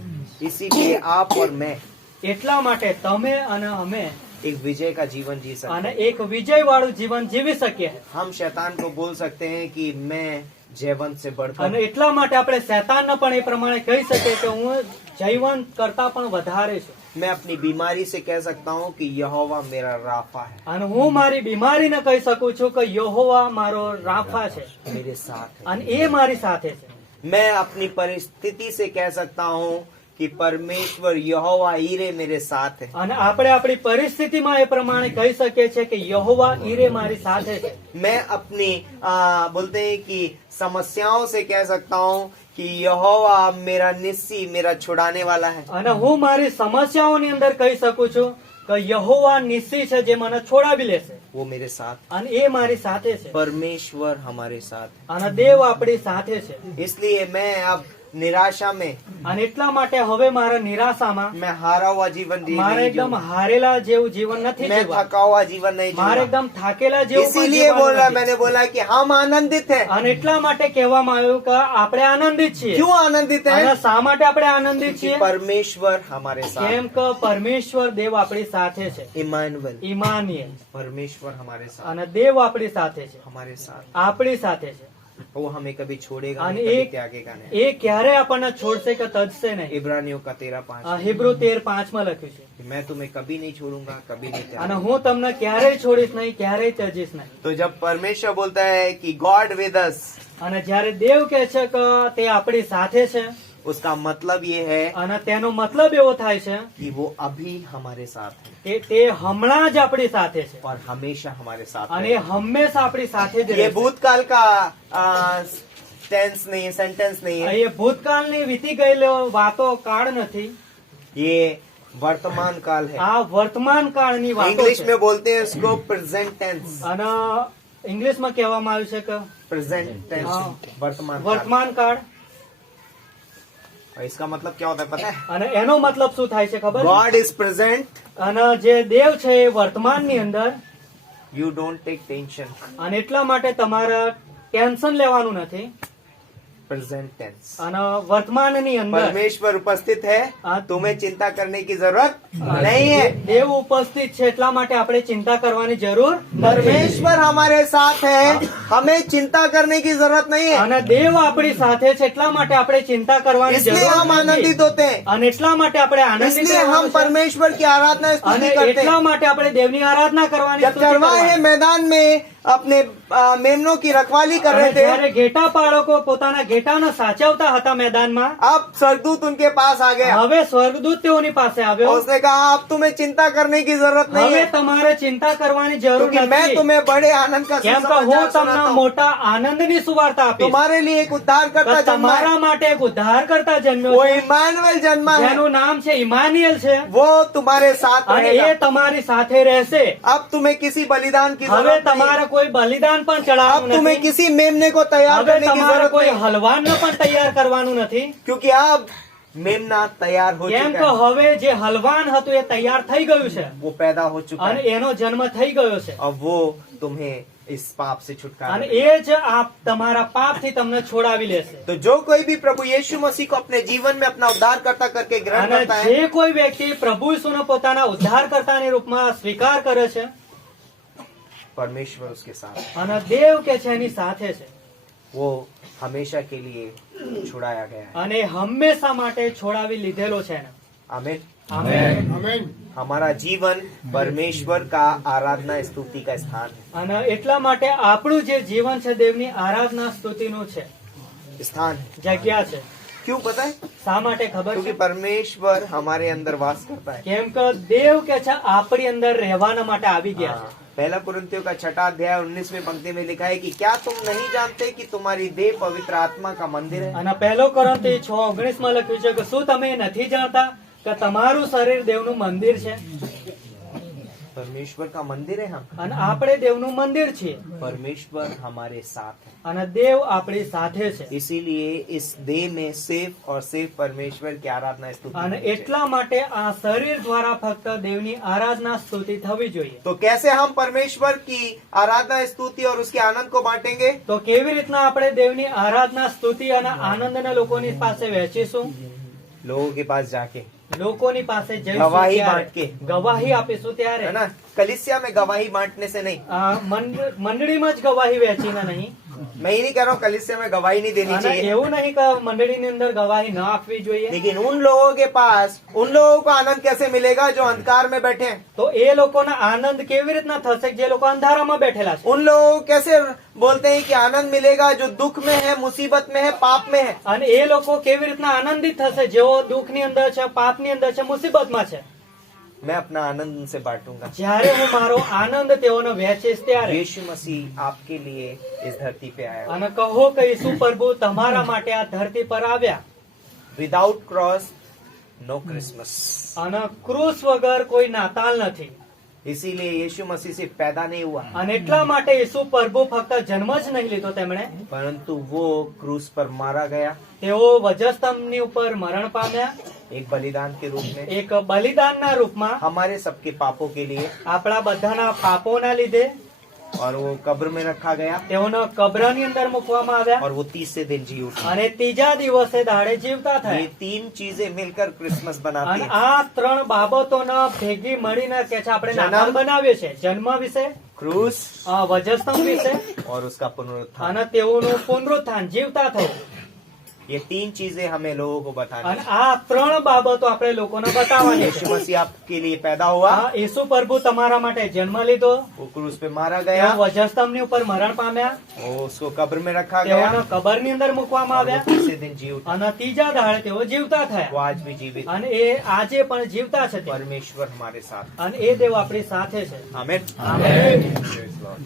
इसीलिए आप और मैं એટલા માટે તમે અને અમે एक विजय का जीवन जी सकते અને हैं। એક વિજય વાળું જીવન જીવી શકીએ. हम शैतान को बोल सकते हैं कि मैं जयवंत से बढ़कर અને એટલા માટે આપણે શૈતાનને પણ એ પ્રમાણે કહી શકીએ કે હું જયવંત કરતા પણ વધારે છું. मैं अपनी बीमारी से कह सकता हूँ कि यहोवा मेरा राफा है, અને હું મારી બીમારીને કહી શકું છું કે યહોવા મારો રાફા છે मेरे साथ है. અને એ મારી સાથે છે. मैं अपनी परिस्थिति से कह सकता हूँ कि परमेश्वर यहोवा ईरे मेरे साथ है. અને આપણે આપણી પરિસ્થિતિમાં એ પ્રમાણે કહી શકીએ છીએ કે યહોવા ઈરે મારી સાથે છે. मैं अपनी बोलते हैं कि समस्याओं से कह सकता हूँ कि यहोवा मेरा निस्सी, मेरा छुड़ाने वाला है. અને હું મારી સમસ્યાઓની અંદર કહી શકું છું કે યહોવા નિસ્સી છે જે મને છોડાવી લેશે वो मेरे साथ, અને એ મારી સાથે છે. परमेश्वर हमारे साथ है. અને દેવ આપણી સાથે છે. इसलिए मैं अब निराशा में, અને એટલા માટે હવે મારા નિરાશામાં मैं हारा हुआ जीवन મારે नहीं એકદમ जीऊंगा. હારેલા જેવું જીવન નથી मैं જીવવા. थका हुआ जीवन नहीं મારે जीऊंगा. એકદમ થાકેલા જેવું પણ इसीलिए જીવવાનું बोला, નથી. मैंने बोला कि हम आनंदित हैं. અને એટલા માટે કહેવામાં આવ્યું કે આપણે આનંદિત છીએ. क्यों आनंदित અને हैं? શા માટે આપણે આનંદિત कि છીએ? परमेश्वर हमारे साथ કેમ है. કે પરમેશ્વર દેવ આપણી સાથે છે. इमानुएल, ઇમાનિયલ. परमेश्वर हमारे साथ, અને દેવ આપણી સાથે છે, हमारे साथ. આપણી સાથે છે. वो हमें कभी छोड़ेगा અને नहीं, कभी એ त्यागेगा नहीं. એ ક્યારે આપણને છોડશે કે તજશે નહીં. इब्रानियों का 13:5 આ હિબ્રુ 13:5 લખ્યું છે. कि मैं तुम्हें कभी नहीं छोड़ूंगा, कभी नहीं અને त्यागूंगा. હું તમને ક્યારેય છોડીશ નહીં, ક્યારેય ત્યજીશ નહીં. तो जब परमेश्वर बोलता है कि गॉड विद अस, અને જ્યારે દેવ કહે છે કે તે આપણી સાથે છે, उसका मतलब ये है અને તેનો મતલબ એવો થાય છે कि वो अभी हमारे साथ है કે તે હમણાં જ આપણી સાથે છે और हमेशा हमारे साथ અને है. એ હંમેશા આપણી સાથે જ ये રહેશે. भूतकाल का टेंस नहीं है, सेंटेंस नहीं है. એ ભૂતકાળની વીતી ગયેલો વાતો કાળ નથી, ये वर्तमान काल है. આ વર્તમાન કાળની વાતો इंग्लिश છે. में बोलते हैं उसको प्रेजेंट टेंस. અને ઇંગ્લિશમાં કહેવામાં આવ્યું છે કે प्रेजेंट टेंस, हाँ. वर्तमान काल. વર્તમાન काळ. और इसका मतलब क्या होता है पता है? અને એનો મતલબ શું થાય છે ખબર? गॉड इज प्रेजेंट, અને જે દેવ છે એ વર્તમાનની અંદર, यू डोंट टेक टेंशन. અને એટલા માટે તમારે ટેન્શન લેવાનું નથી. Present tense. અને વર્તમાનની અંદર परमेश्वर उपस्थित है, हाँ. तुम्हें चिंता करने की जरूरत नहीं है. દેવ ઉપસ્થિત છે એટલા માટે આપણે ચિંતા કરવાની જરૂર નથી. परमेश्वर हमारे साथ है, हमें चिंता करने की जरूरत नहीं है. અને દેવ આપણી સાથે છે એટલા માટે આપણે ચિંતા કરવાની इसलिए જરૂર हम નથી. आनंदित होते हैं. અને એટલા માટે આપણે આનંદિત इसलिए हम રહેવાનું છે. परमेश्वर की आराधना અને स्तुति करते એટલા हैं. માટે આપણે દેવની આરાધના કરવાની, जब સ્તુતિ चरवाहे કરવાની. मैदान में अपने मेमनों की रखवाली कर અને रहे थे, જ્યારે ઘેટા પાળકો પોતાના ઘેટાને સાચવતા હતા मैदाનમાં, अब स्वर्गदूत उनके पास आ गया હવે સ્વર્ગદૂત તેઓની પાસે આવ્યો. और उसने कहा अब तुम्हें चिंता करने की जरूरत नहीं હવે है, તમારે ચિંતા કરવાની જરૂર क्योंकि मैं નથી. तुम्हें बड़े आनंद का કેમ કે सुसमाचार હું તમને सुनाता हूं. મોટા આનંદની સુવાર્તા આપીશ. तुम्हारे लिए एक उद्धारकर्ता કે जन्मा તમારા है. માટે એક ઉદ્ધારકર્તા જન્મ્યો वो છે, इमानुएल जन्मा है. જેનું નામ છે ઇમાનિયલ છે, वो तुम्हारे साथ અને रहेगा. એ તમારી સાથે રહેશે. अब तुम्हें किसी बलिदान की હવે जरूरत नहीं તમારે है. કોઈ બલિદાન પણ अब ચડાવવાનું तुम्हें નથી. किसी मेमने को तैयार હવે करने की તમારે जरूरत કોઈ नहीं है, હલવાનને પણ તૈયાર કરવાનું નથી. क्योंकि अब मेमना तैयार हो કેમ चुका કે है. હવે જે હલવાન હતું એ તૈયાર થઈ ગયું છે वो पैदा हो चुका અને है. એનો જન્મ થઈ ગયો છે. अब वो तुम्हें इस पाप से छुटकारा અને देगा. એ જ આ તમારા પાપથી તમને છોડાવી લેશે. तो जो कोई भी प्रभु यीशु मसीह को अपने जीवन में अपना उद्धारकर्ता करके ग्रहण અને करता है, જે કોઈ વ્યક્તિ પ્રભુ ઈસુને પોતાના ઉદ્ધારકર્તાની રૂપમાં સ્વીકાર કરે છે, परमेश्वर उसके साथ है. અને દેવ કે છે એની સાથે છે, वो हमेशा के लिए छुड़ाया गया है. અને હંમેશા માટે છોડાવી લીધેલો છે એને. आमीन. આમેન. हमारा जीवन परमेश्वर का आराधना स्तुति का स्थान અને એટલા માટે આપણું જે જીવન છે દેવની આરાધના સ્તુતિનું છે, है, स्थान है. જગ્યા છે. क्यों पता है? શા માટે ખબર क्योंकि છે? परमेश्वर हमारे अंदर वास करता है. કેમ કે દેવ કે છે આપણી અંદર રહેવાના માટે આવી ગયા છે. हाँ, पहला कुरिन्थियों का 6 अध्याय 19वें पंक्ति में लिखा है कि क्या तुम नहीं जानते कि तुम्हारी देह पवित्र आत्मा का मंदिर है. અને પહેલો કોરિન્થી 6:19 માં લખ્યું છે કે શું તમે નથી જાણતા કે તમારું શરીર દેવનું મંદિર છે? परमेश्वर का मंदिर है हम. અને આપણે દેવનું મંદિર છીએ परमेश्वर हमारे साथ है. અને દેવ આપણી સાથે છે. इसीलिए इस देह में सिर्फ और सिर्फ परमेश्वर की आराधना स्तुति અને होनी चाहिए. એટલા માટે આ શરીર દ્વારા ફક્ત દેવની આરાધના સ્તુતિ થવી જોઈએ. तो कैसे हम परमेश्वर की आराधना स्तुति और उसके आनंद को बांटेंगे? તો કેવી રીતના આપણે દેવની આરાધના સ્તુતિ અને આનંદને લોકોની પાસે વહેંચીશું? लोगों के पास जाके, લોકોની પાસે જઈશું ગવાહી ત્યારે, બાંટકે. ગવાહી આપીશું ત્યારે, है ना, कलिसिया में गवाही बांटने से नहीं, મંડળીમાં જ ગવાહી વહેંચીને નહીં, मैं ही नहीं कह रहा हूँ कलीसिया में गवाही नहीं देनी અને चाहिए, એવું નહીં કે મંડળીની અંદર ગવાહી ન આપવી જોઈએ, लेकिन उन लोगों के पास उन लोगों को आनंद कैसे मिलेगा जो अंधकार में बैठे हैं? તો એ લોકોને આનંદ કેવી રીતના થશે કે જે લોકો અંધારામાં બેઠેલા છે? उन लोगों को कैसे बोलते हैं कि आनंद मिलेगा जो दुख में है, मुसीबत में है, पाप में है? અને એ લોકો કેવી રીતના આનંદિત થશે જેઓ દુઃખની અંદર છે, પાપની અંદર છે, મુસીબતમાં છે? मैं अपना आनंद उनसे बांटूंगा। જ્યારે હું મારો આનંદ તેઓને વહેંચીશ ત્યારે। यीशु मसीह आपके लिए इस धरती पे आया। અને કહો કે ઈસુ પ્રભુ તમારા માટે આ ધરતી પર આવ્યા। Without cross no Christmas. અને ક્રૂસ વગર કોઈ નાતાલ નથી। इसीलिए यीशु मसीह सिर्फ पैदा नहीं हुआ, અને એટલા માટે ઈસુ પ્રભુ ફક્ત જન્મ જ નહીં લીધો તેમણે, परंतु वो क्रूस पर मारा गया તેઓ વજસ્તંભની ઉપર મરણ પામ્યા, एक बलिदान के रूप में, એક બલિદાનના રૂપમાં हमारे सबके पापों के लिए, આપણા બધાના પાપોના લીધે। और वो कब्र में रखा गया તેઓને કબ્રની અંદર મૂકવામાં આવ્યા और वो तीसरे दिन जी उठा। અને ત્રીજા દિવસે દાડે જીવતા ये થયા। तीन चीजें मिलकर क्रिसमस बनाती અને हैं। આ ત્રણ બાબતોને ભેગી મળીને કે છે આપણે જન્મ, નાતાલ બનાવીએ છે। જન્મ વિશે, क्रूस વજસ્તંભ વિશે और उसका पुनरुत्थान। અને તેઓનું પુનરુત્થાન, જીવતા થવું। ये तीन चीजें हमें लोगों को बतानी અને हैं। આ ત્રણ બાબતો આપણે લોકોને બતાવવાની यीशु છે। मसीह आपके लिए पैदा हुआ, આ ઈસુ પ્રભુ તમારા માટે જન્મ લીધો, वो क्रूस पे मारा गया, તેઓ વજસ્તંભની ઉપર મરણ પામ્યા, वो उसको कब्र में रखा गया તેઓને કબરની અંદર મૂકવામાં और वो આવ્યા तीसरे दिन जी उठा। અને ત્રીજા દાડે તેઓ જીવતા वो થયા। आज भी जीवित है। અને એ આજે પણ જીવતા છે તે। परमेश्वर हमारे साथ। અને એ દેવ આપણી સાથે છે। आमीन। આમેન। Praise the Lord.